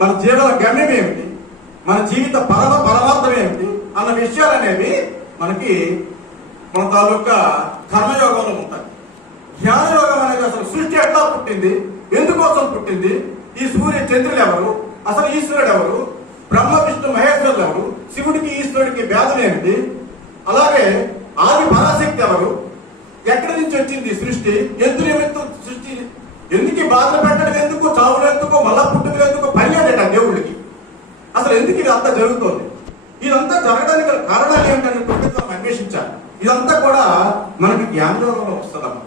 మన జీవన గమ్యం ఏమిటి, మన జీవిత పరమార్థం ఏమిటి అన్న విషయాలు అనేవి మనకి మన తాలూకా కర్మయోగంలో ఉంటాయి. జ్ఞానయోగం అనేది అసలు సృష్టి ఎట్లా పుట్టింది, ఎందుకోసం పుట్టింది, ఈ సూర్య చంద్రులు ఎవరు, అసలు ఈశ్వరుడు ఎవరు, బ్రహ్మ విష్ణు మహేశ్వరులు ఎవరు, శివుడికి ఈశ్వరుడికి భేదం ఏమిటి, అలాగే ఆది పరాశక్తి ఎవరు, ఎక్కడి నుంచి వచ్చింది సృష్టి, ఎందుకు నిమిత్తం సృష్టి, ఎందుకు బాధలు పెట్టడం ఎందుకు, చావులు ఎందుకు, మళ్ళా పుట్టుకలు ఎందుకు, పర్యాటట దేవుడికి అసలు ఎందుకు ఇది అంతా జరుగుతోంది, ఇదంతా జరగడానికి గల కారణాలు ఏమిటని ప్రభుత్వం అన్వేషించాలి. ఇదంతా కూడా మనకి జ్ఞానయోగంలో వస్తుందమ్మా.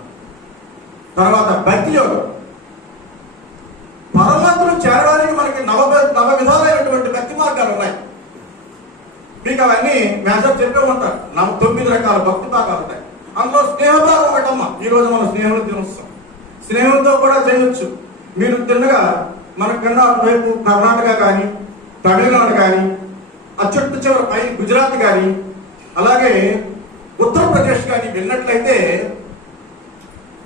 తర్వాత భక్తి యోగం, పరమాత్మను చేరడానికి మనకి నవ విధాలైనటువంటి భక్తి మార్గాలు ఉన్నాయి. మీకు అవన్నీ మేజర్ చెప్పే ఉంటారు. 9 రకాల భక్తి భాగాలు ఉంటాయి. అందులో స్నేహభాగం ఒకటమ్మా. ఈ రోజు మనం స్నేహం తినొస్తాం, స్నేహంతో కూడా చేయొచ్చు. మీరు తిన్నగా మన కన్నా వైపు కర్ణాటక కానీ, తమిళనాడు కానీ, చుట్టూ చివరి పై గుజరాత్ కానీ, అలాగే ఉత్తరప్రదేశ్ కానీ వెళ్ళినట్లయితే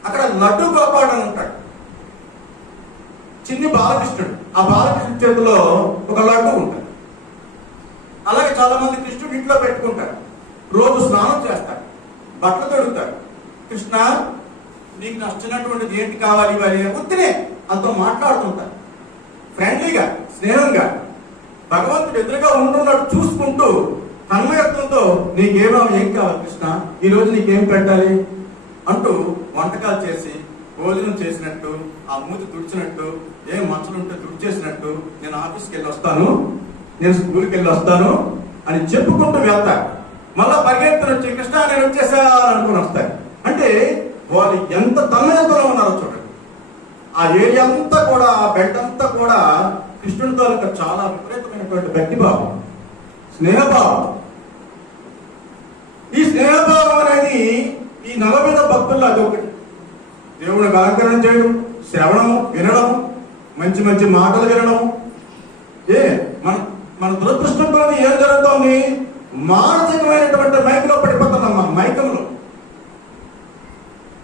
అక్కడ లడ్డు గోపాల్ అని ఉంటాడు, చిన్ని బాలకృష్ణుడు. ఆ బాలకృష్ణుడి చేతిలో ఒక లడ్డు ఉంటుంది. అలాగే చాలా మంది కృష్ణుడు ఇంట్లో పెట్టుకుంటారు, రోజు స్నానం చేస్తారు, బట్టలు తొడుగుతారు. కృష్ణ నీకు నచ్చినటువంటిది ఏంటి కావాలి ఇవ్వాలి ఉత్తినే అంతా మాట్లాడుతుంటారు, ఫ్రెండ్లీగా స్నేహంగా. భగవంతుడు ఎదురుగా ఉంటున్నట్టు చూసుకుంటూ తన్మయత్వంతో నీకేమో ఏం కావాలి కృష్ణ, ఈరోజు నీకేం పెట్టాలి అంటూ వంటకాలు చేసి భోజనం చేసినట్టు, ఆ మూతి తుడిచినట్టు, ఏం మచ్చలుంటే తుడిచేసినట్టు, నేను ఆఫీస్కి వెళ్ళి వస్తాను, నేను స్కూల్కి వెళ్ళి వస్తాను అని చెప్పుకుంటూ వెళ్తారు. మళ్ళా పరిగెత్తున వచ్చి కృష్ణ నేను వచ్చేసాను అనుకుని వస్తారు. అంటే వాళ్ళు ఎంత తన్మయత్వంలో ఉన్నారో చూడండి. ఆ ఏరియా అంతా కూడా, ఆ బెల్ట్ అంతా కూడా కృష్ణుడి తాలూకా చాలా విపరీతమైనటువంటి భక్తిభావం, స్నేహభావం. ఈ స్నేహభావం అనేది ఈ 40 భక్తుల్లో అది ఒకటి. దేవుడిని అలంకరణ చేయడం, శ్రవణము, వినడము, మంచి మంచి మాటలు వినడము. మన దురదృష్టంతో ఏం జరుగుతోంది, మానసికమైనటువంటి మైకంలో పడిపోతున్నాం. మన మైకంలో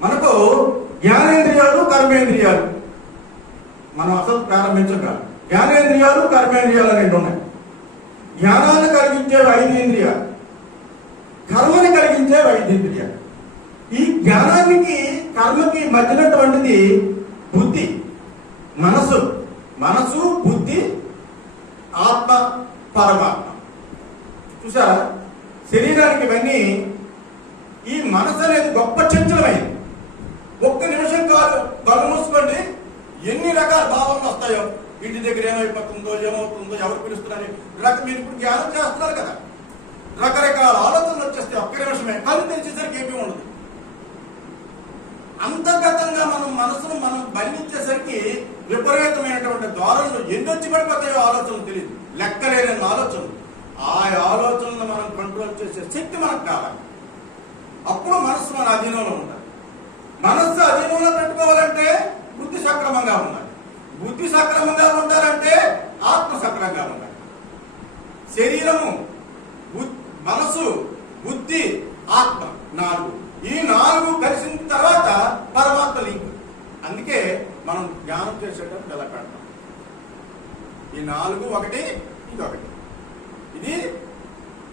మనకు జ్ఞానేంద్రియాలు, కర్మేంద్రియాలు మనం అసలు ప్రారంభించక. జ్ఞానేంద్రియాలు, కర్మేంద్రియాలు అనేవి ఉన్నాయి. జ్ఞానాన్ని కలిగించేవి 5 ఇంద్రియాలు, కర్మని కలిగించేవి 5 ఇంద్రియాలు. ఈ జ్ఞానానికి కర్మకి మధ్యనటువంటిది బుద్ధి, మనసు. మనసు, బుద్ధి, ఆత్మ, పరమాత్మ. చూసారా, శరీరానికి ఇవన్నీ. ఈ మనసు అనేది గొప్ప చంచలమైంది. ఒక్క నిమిషం కాదు, కళ్ళు మూసుకోండి, ఎన్ని రకాల భావనలు వస్తాయో, ఇంటి దగ్గర ఏమైపోతుందో, ఏమవుతుందో, ఎవరు పిలుస్తున్నారని మీరు ఇప్పుడు జ్ఞానం చేస్తున్నారు కదా, రకరకాల ఆలోచనలు వచ్చేస్తాయి. ఒక్క నిమిషమే కళ్ళు తెరిచేసరికి ఏమీ ఉండదు. అంతర్గతంగా మనసును మనం బంధించేసరికి విపరీతమైనటువంటి ద్వారంలో ఎన్నొచ్చి పడిపోతాయో ఆలోచనలు తెలియదు, లెక్కలేని ఆలోచనలు. ఆ ఆలోచనలను మనం కంట్రోల్ చేసే శక్తి మనకు కావాలి. అప్పుడు మనసు మన అధీనంలో ఉండాలి. మనస్సు అధీనంలో పెట్టుకోవాలంటే బుద్ధి సక్రమంగా ఉండాలి. బుద్ధి సక్రమంగా ఉండాలంటే ఆత్మ సక్రమంగా ఉండాలి. శరీరము, మనసు, బుద్ధి, ఆత్మ 4. ఈ 4 కలిసిన తర్వాత పరమాత్మ లింక్. అందుకే మనం ధ్యానం చేసేటప్పుడు ఎలా పెడతాం, ఈ 4 ఒకటి, ఇది ఒకటి. ఇది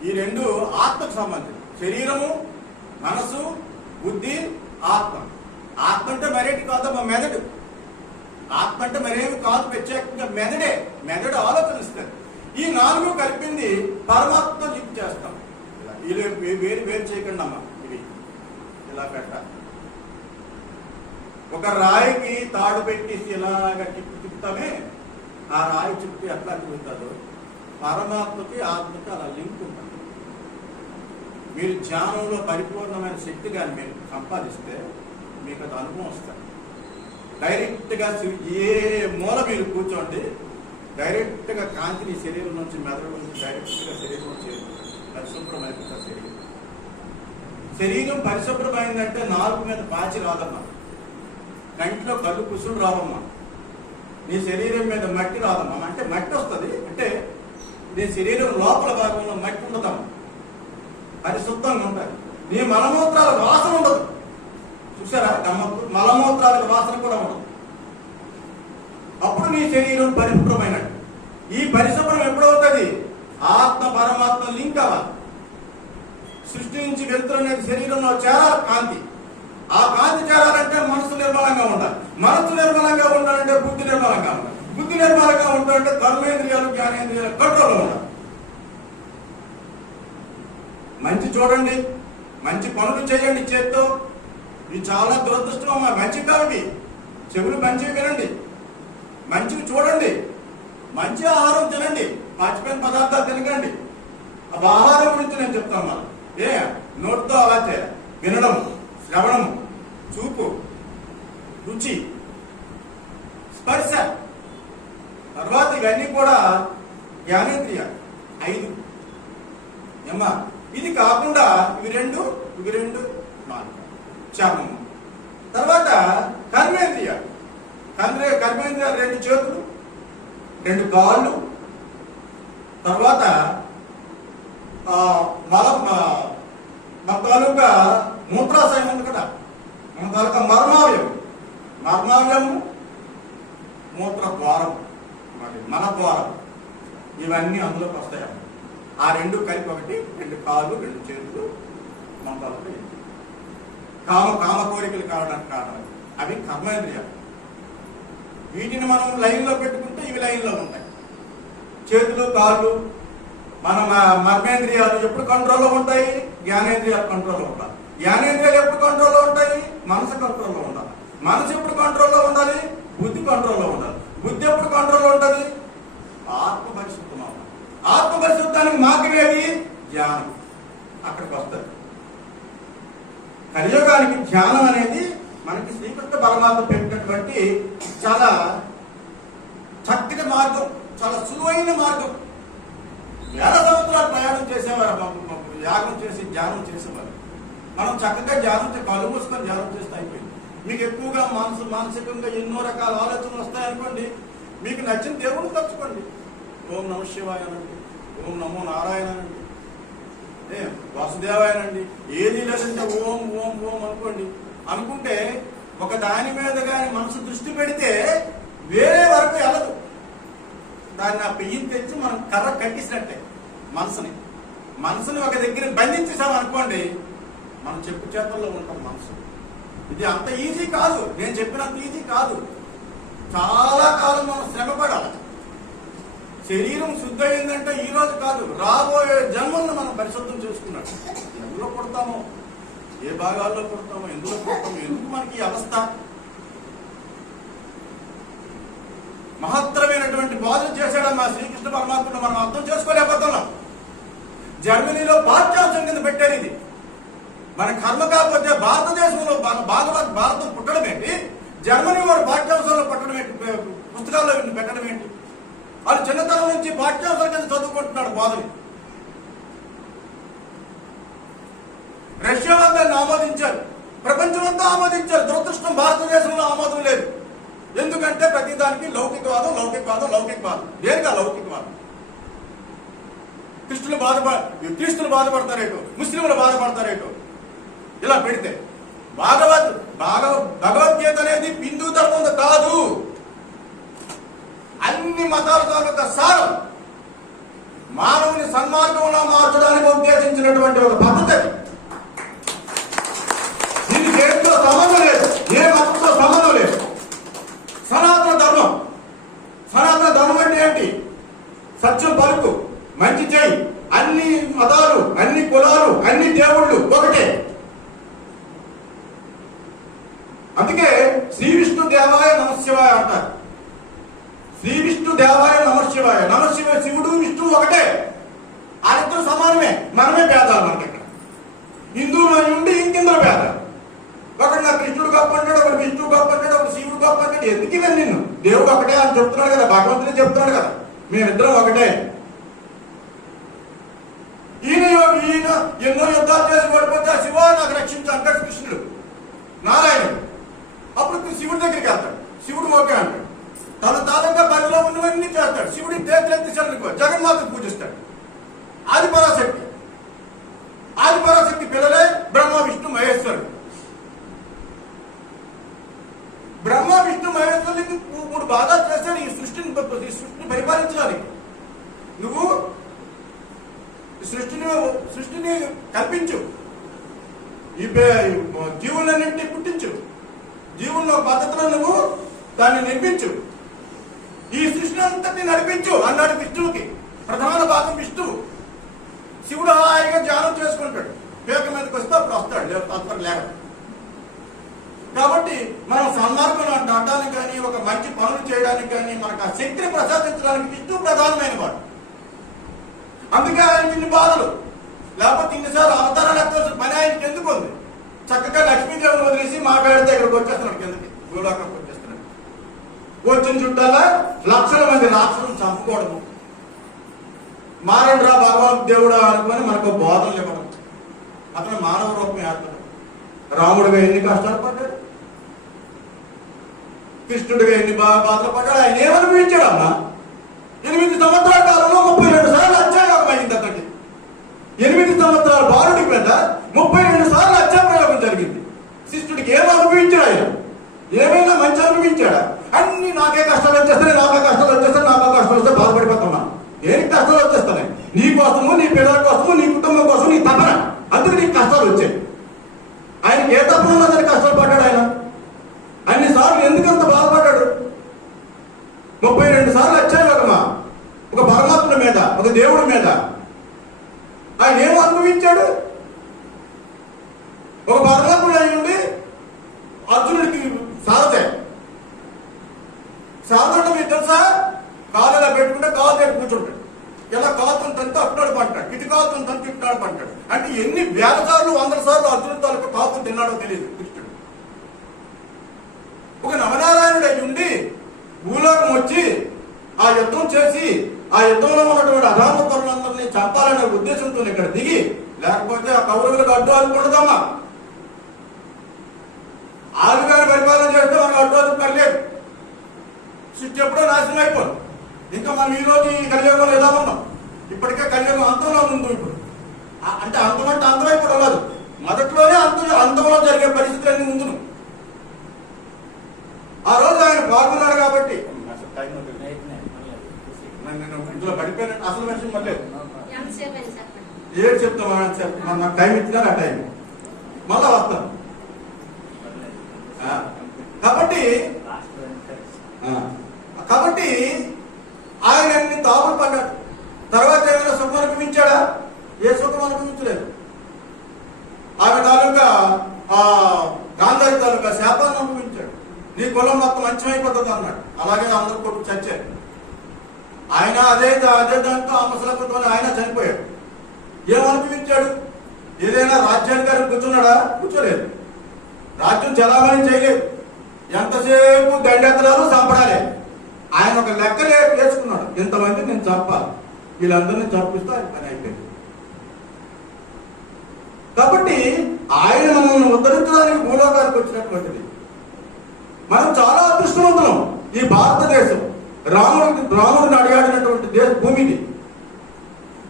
ఈ 2 ఆత్మకు సంబంధించి. శరీరము, మనసు, బుద్ధి, ఆత్మ. ఆత్మ అంటే మరేటి కాదమ్మా, మెదడు. ఆత్మ అంటే మరేమి కాదు, ప్రత్యేకంగా మెదడే. మెదడు ఆలోచన ఇస్తుంది. ఈ 4 కలిపింది పరమాత్మతో లింక్ చేస్తాం. ఇలా వేరు చేయకండి అమ్మా. ఇవి ఇలా పెట్టాలి. ఒక రాయికి తాడు పెట్టేసి ఇలాగా తిప్పుతామే, ఆ రాయి చుట్టూ ఎట్లా తిరుగుతుందో పరమాత్మకి ఆత్మకి అలా లింక్ ఉంటుంది. మీరు ధ్యానంలో పరిపూర్ణమైన శక్తి కానీ మీరు సంపాదిస్తే మీకు అది అనుభవం వస్తుంది. డైరెక్ట్గా ఏ మూల మీరు కూర్చోండి, డైరెక్ట్గా కాంతిని శరీరం నుంచి, మెదడు నుంచి డైరెక్ట్గా శరీరం నుంచి పరిశుభ్రమైపోతుంది. శరీరం పరిశుభ్రమైందంటే నాలుగు మీద పాచి రాదమ్మా, కంటిలో కళ్ళు కుసులు రావమ్మా, నీ శరీరం మీద మట్టి రాదమ్మా. అంటే మట్టి వస్తుంది అంటే నీ శరీరం లోపల భాగంలో మట్టి ఉండదమ్మా, పరిశుద్ధంగా ఉంటుంది. నీ మలమూత్రాల వాసన ఉండదు. చూసారా, మలమూత్రాలకు వాసన కూడా ఉండదు. అప్పుడు నీ శరీరం పరిశుభ్రమైనట్టు. పరిశుభ్రం ఎప్పుడవుతుంది? ఆత్మ పరమాత్మ లింక్ అవ్వాలి. సృష్టి నుంచి వెళ్తున్న శరీరంలో చేరాలి కాంతి. ఆ కాంతి చేరాలంటే మనసు నిర్మలంగా ఉండాలి. మనసు నిర్మలంగా ఉండాలంటే బుద్ధి నిర్మలంగా ఉండాలి. బుద్ధి నిర్మలంగా ఉండాలంటే కర్మేంద్రియాలు జ్ఞానేంద్రియాలు కంట్రోల్లో ఉండాలి. మంచి చూడండి, మంచి పనులు చేయండి చేత్తో. ఇవి చాలా దురదృష్టం. మంచి కావి చెవులు మంచివి వినండి, మంచివి చూడండి, మంచి ఆహారం తినండి, మర్చిపోయిన పదార్థాలు తినకండి. ఆ ఆహారం గురించి నేను చెప్తాను. మనం నోటితో అలా చేయాలి. వినడం, శ్రవణము, చూపు, రుచి, స్పర్శ, తర్వాత ఇవన్నీ కూడా జ్ఞానేంద్రియ 5. ఏమ్మా, ఇది కాకుండా ఇవి రెండు 4 చర్మము. తర్వాత కర్మేంద్రియ. కర్మేంద్రియాలు 2 చేతులు, 2 కాళ్ళు. తర్వాత మన తాలూకా మూత్రాశయం ఉంది కదా, మన తాలూకా మర్మావయము, మూత్ర ద్వారం, మన ద్వారం, ఇవన్నీ అందులోకి వస్తాయి. ఆ 2 కలిపి ఒకటి, 2 కాళ్ళు, 2 చేతులు, మన తాలూకా కామ కోరికలు కావడానికి కారణం అవి కర్మేంద్రియాలు. వీటిని మనం లైన్లో పెట్టుకుంటే ఇవి లైన్లో ఉంటాయి. చేతులు, కాళ్ళు, మన మర్మేంద్రియాలు ఎప్పుడు కంట్రోల్లో ఉంటాయి? జ్ఞానేంద్రియాలు కంట్రోల్లో ఉండాలి. జ్ఞానేంద్రియాలు ఎప్పుడు కంట్రోల్లో ఉంటాయి? మనసు కంట్రోల్లో ఉండాలి. మనసు ఎప్పుడు కంట్రోల్లో ఉండాలి? బుద్ధి కంట్రోల్లో ఉండాలి. బుద్ధి ఎప్పుడు కంట్రోల్లో ఉంటుంది? ఆత్మ పరిశుద్ధం అవ్వాలి. ఆత్మ పరిశుద్ధానికి మార్గం ఏది? ధ్యానం. అక్కడికి వస్తుంది. కలియుగానికి ధ్యానం అనేది మనకి శ్రీకృష్ణ పరమాత్మ పెట్టినటువంటి చాలా చక్కటి మార్గం, చాలా సులువైన మార్గం. వేల సంవత్సరాలు ప్రయాణం చేసేవారు, యాగం చేసి ధ్యానం చేసేవారు. మనం చక్కగా కళ్ళు మూసుకొని ధ్యానం చేస్తే అయిపోయింది. మీకు ఎక్కువగా మానసికంగా ఎన్నో రకాల ఆలోచనలు వస్తాయనుకోండి, మీకు నచ్చిన దేవుని తలుచుకోండి. ఓం నమ శివాయ అనండి, ఓం నమో నారాయణ అనండి, వాసుదేవాయనండి. ఏది లేదంటే ఓం ఓం ఓం అనుకోండి. అనుకుంటే ఒక దాని మీద కానీ మనసు దృష్టి పెడితే వేరే వరకు వెళ్ళదు. దాన్ని ఆ పెయ్యిని తెచ్చి మనం కర్ర కట్టేసినట్టే మనసుని ఒక దగ్గర బంధించేసాం అనుకోండి, మనం చెప్పు చేతుల్లో ఉంటాం. మనసు ఇది అంత ఈజీ కాదు, నేను చెప్పినంత ఈజీ కాదు. చాలా కాలం మనం శ్రమ పడాలి. శరీరం శుద్ధ అయిందంటే ఈ రోజు కాదు, రాబోయే జన్మలను మనం పరిశుద్ధం చేసుకున్నాడు. ఎందులో పుడతామో, ఏ భాగాల్లో పుడతామో, ఎందులో పుడతామో, ఎందుకు మనకి ఈ అవస్థ? మహత్తరమైనటువంటి బోధన చేశాడు మా శ్రీకృష్ణ పరమాత్ముడు. మనం అర్థం చేసుకోలేకపోతున్నాం. జర్మనీలో పాఠ్యాంశం కింద పెట్టారు ఇది. మన కర్మ కాకపోతే భారతదేశంలో భారతం పుట్టడం ఏంటి? జర్మనీ వాడు పాఠ్యాంశాల్లో పట్టడం ఏంటి? పుస్తకాల్లో పెట్టడం ఏంటి? వాళ్ళు చిన్నతనం నుంచి పాఠ్యాంశాల కింద చదువుకుంటున్నాడు బోధని. రష్యా దాన్ని ఆమోదించారు, ప్రపంచమంతా ఆమోదించారు. దురదృష్టం భారతదేశంలో ఆమోదం లేదు. ఎందుకంటే ప్రతిదానికి లౌకికవాదం. దేనిగా లౌకికవాదం? క్రీస్తులు బాధపడతారేటో, ముస్లింలు బాధపడతారేటో ఇలా పెడితే. భగవద్గీత అనేది హిందూ ధర్మం కాదు, అన్ని మతాల తాలూకా సారం. మానవుని సన్మార్గంలో మార్చడానికి ఉద్దేశించినటువంటి ఒక పద్ధతి. దీనికి దేనితో సంబంధం లేదు, ఏ మతంతో సంబంధం లేదు. సనాతన ధర్మం అంటే ఏంటి? సత్యం పలుకు, మంచి చేయి. అన్ని మతాలు, అన్ని కులాలు, అన్ని దేవుళ్ళు ఒకటే. అందుకే శ్రీ విష్ణు దేవాయ నమశివాయ అంటారు. శ్రీ విష్ణు దేవాయ నమశివాయ. నమశివాయ శివుడు విష్ణువు ఒకటే, వాళ్ళిద్దరూ సమానమే. మనమే భేదాలు. మనకి ఇక్కడ హిందువులో ఉండి ఇంకెందులో భేదాలు? ఒకటి నా కృష్ణుడు గొప్ప అంటాడు, ఒకటి విష్ణువు గొప్ప అంటాడు, ఒకటి శివుడు గొప్ప అంటాడు. ఎందుకు ఇవన్నీ? నిన్ను దేవుడు ఒకటే అని చెప్తున్నాడు కదా, భగవంతుడే చెప్తున్నాడు కదా, మేమిద్దరం ఒకటే. ఈయన ఎన్నో యుద్ధాలు చేసి ఓడిపోతే శివ నాకు రక్షించు అంటాడు కృష్ణుడు. నారాయణుడు అప్పుడు శివుడి దగ్గరికి వెళ్తాడు. శివుడు ఓకే అంటాడు. తన తాలూకా పనిలో ఉన్నవన్నీ చేస్తాడు. శివుడిని దేవతలెత్తిసాడు, జగన్మాతను పూజిస్తాడు. ఆదిపరాశక్తి పిల్లలే బ్రహ్మ విష్ణు మహేశ్వరుడు. బ్రహ్మ విష్ణు మహేశ్వరుడికి 3 భాగాలు చేస్తాడు ఈ సృష్టిని పరిపాలించడానికి. నువ్వు సృష్టిని కల్పించు, ఈ జీవులన్నింటినీ పుట్టించు, జీవుల్లో పద్ధతిలో నువ్వు దాన్ని నిర్మించు, ఈ సృష్టి అంతటిని నడిపించు అన్నాడు విష్ణువుకి. ప్రధాన భాగం విష్ణువు. శివుడు హాయిగా ధ్యానం చేసుకుంటాడు, పేక మీదకి వస్తే అప్పుడు వస్తాడు, తత్పర లేక. కాబట్టి మనం సన్మార్గం దాటానికి కానీ ఒక మంచి పనులు చేయడానికి కానీ మనకు ఆ శక్తిని ప్రసాదించడానికి విష్ణువు ప్రధానమైన వాడు. అందుకే ఆయనకి ఇన్ని బాధలు, లేకపోతే ఇన్నిసార్లు అవతారాలు ఎత్తవలసిన పని ఆయనకి ఎందుకు ఉంది? చక్కగా లక్ష్మీదేవిని వదిలేసి మాట్లాడితే ఇక్కడికి వచ్చేస్తున్నాడు, కిందకి భూలోకంకి వచ్చేస్తున్నాడు. వచ్చిన చుట్టాలా లక్షల మంది రాక్షసులను చంపుకోవడము, మారండి రా భగవంతు దేవుడు అనుకొని మనకు బోధనలు ఇవ్వడం. అతను మానవ రూపం ఏర్పడ్డాడు. రాముడిగా ఎన్ని కష్టాలు పడ్డాడు, కృష్ణుడిగా ఎన్ని బాధలు పడ్డాడు. ఆయన ఏమనిపించాడు అన్న? 8 సంవత్సరాల కాలంలో 32 సార్లు అత్యాయోగం అయింది అతనికి. 8 సంవత్సరాల బాలుడికి మీద 32 సార్లు అత్యాప్రయోగం జరిగింది. శిష్యుడికి ఏం అనుభవించాడు? ఆయన ఏమైనా మంచి అనుభవించాడా? అన్ని నాకే కష్టాలు వచ్చేస్తాయి, నాకే కష్టాలు వచ్చేస్తాయి, నాకే కష్టాలు వస్తే బాధపడిపోతున్నాను. దేనికి కష్టాలు వచ్చేస్తాయి? నీ కోసము, నీ పిల్లల కోసము, నీ కుటుంబం కోసం, నీ తపన. అందుకు నీకు కష్టాలు వచ్చాయి. ఆయనకి ఏ తపన ఉన్నదని కష్టాలు పడ్డాడు ఆయన? అన్నిసార్లు ఎందుకంత బాధపడ్డాడు? 32 సార్లు అత్యాయోగమా ఒక పరమాత్మ మీద, ఒక దేవుడి మీద. ఆయన ఏం అనుభవించాడు? ఒక పరమాత్ముడు అయి ఉండి అర్జునుడికి సారథ మీకు తెలుసా? కాలు ఇలా పెట్టుకుంటే కాలు దగ్గర కూర్చుంటాడు, ఇలా కాలుతుంది తంతే అప్పుడు పంటాడు, ఇటు కాలుతుంది తంతే ఇటు పంటాడు. అంటే ఎన్ని వేల సార్లు 100 సార్లు అర్జునుడి తాలూకు కాపు తిన్నాడో తెలియదు కృష్ణుడు. ఒక నవనారాయణుడు అయి ఉండి భూలోకం వచ్చి ఆ యుద్ధం చేసి ఆ యుద్ధంలో ఉన్నటువంటి అధర్మ పరులందరినీ చంపాలనే ఉద్దేశంతో ఇక్కడ దిగి, లేకపోతే ఆ కౌరవులకు అడ్డు అనుకుంటుందమ్మా. ఆలుగారి పరిపాలన చేస్తే మనకు అడ్డు అది పర్లేదు, సృష్టి ఎప్పుడో నాశనం అయిపోదు. ఇంకా మనం ఈ రోజు ఈ కలియుగంలో ఎలా ఉన్నాం? ఇప్పటికే కలియుగం అంతంలో ఉంది. ఇప్పుడు అంటే అంతం అంటే అంతమైపోవడం కాదు, మొదట్లోనే అంతంలో జరిగే పరిస్థితులన్నీ ముందును. ఆ రోజు ఆయన పాల్గొన్నాడు కాబట్టి ఇందులో పడిపోయినట్టు అసలు విషయం పర్లేదు. ఏడు చెప్తామా? నాకు టైం ఇచ్చినారు, ఆ టైం మళ్ళా వస్తాను. కాబట్టి ఆయన తాపులు పడ్డాడు. తర్వాత ఏమైనా సుఖం అనుభవించాడా? ఏ సుఖం అనుభవించలేదు. ఆమె తాలూకా గాంధారి తాలూకా శాపాన్ని అనుభవించాడు. నీ కులం మొత్తం మంచమైపోతుంది అన్నాడు. అలాగే అందరూ కొడుకు చచ్చారు. ఆయన అదే దాంతో ఆ ముసలత్వంతో ఆయన చనిపోయాడు. ఏమనుభవించాడు? ఏదైనా రాజ్యాధికారి కూర్చున్నాడా? కూర్చోలేదు. రాజ్యం చలామణి చేయలేదు. ఎంతసేపు దండెత్తడాలు చంపడాలే. ఆయన ఒక లెక్కలే వేసుకున్నాడు, ఇంతమంది నేను చంపాలి, వీళ్ళందరినీ చంపిస్తే ఆయన పని అయిపోయింది. కాబట్టి ఆయన మనల్ని ఉద్ధరించడానికి భూలోకానికి వచ్చినటువంటిది. మనం చాలా అదృష్టవంతులం. ఈ భారతదేశం రాముడిని అడిగాడినటువంటి భూమిది.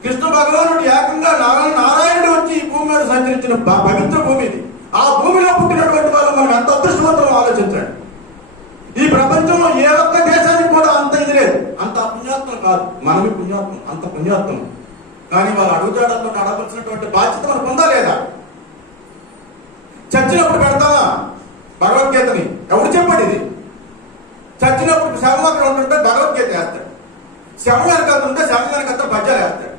కృష్ణ భగవానుడు ఏకంగా నారాయణుడు వచ్చి ఈ భూమి మీద సంచరించిన పవిత్ర భూమిది. ఆ భూమిలో పుట్టినటువంటి వాళ్ళు మనం ఎంత అదృష్టవంతులం ఆలోచించండి. ఈ ప్రపంచంలో ఏ ఒక్క దేశానికి కూడా అంత ఇది లేదు, అంత పుణ్యాత్మం కాదు. మనమే పుణ్యాత్మం, అంత పుణ్యాత్మం. కానీ వాళ్ళు అడుగుజాడల్లో నడవలసినటువంటి బాధ్యత మనకు ఉందా లేదా? చచ్చినప్పుడు పెడతావా భగవద్గీతని? ఎవరు చెప్పాడు ఇది? చచ్చినప్పుడు శవం అక్కడ ఉంటుంటే భగవద్గీత వేస్తాడు, శవం వెనకాల ఉంటే శవం వెనకాల పద్యాలు వేస్తాడు.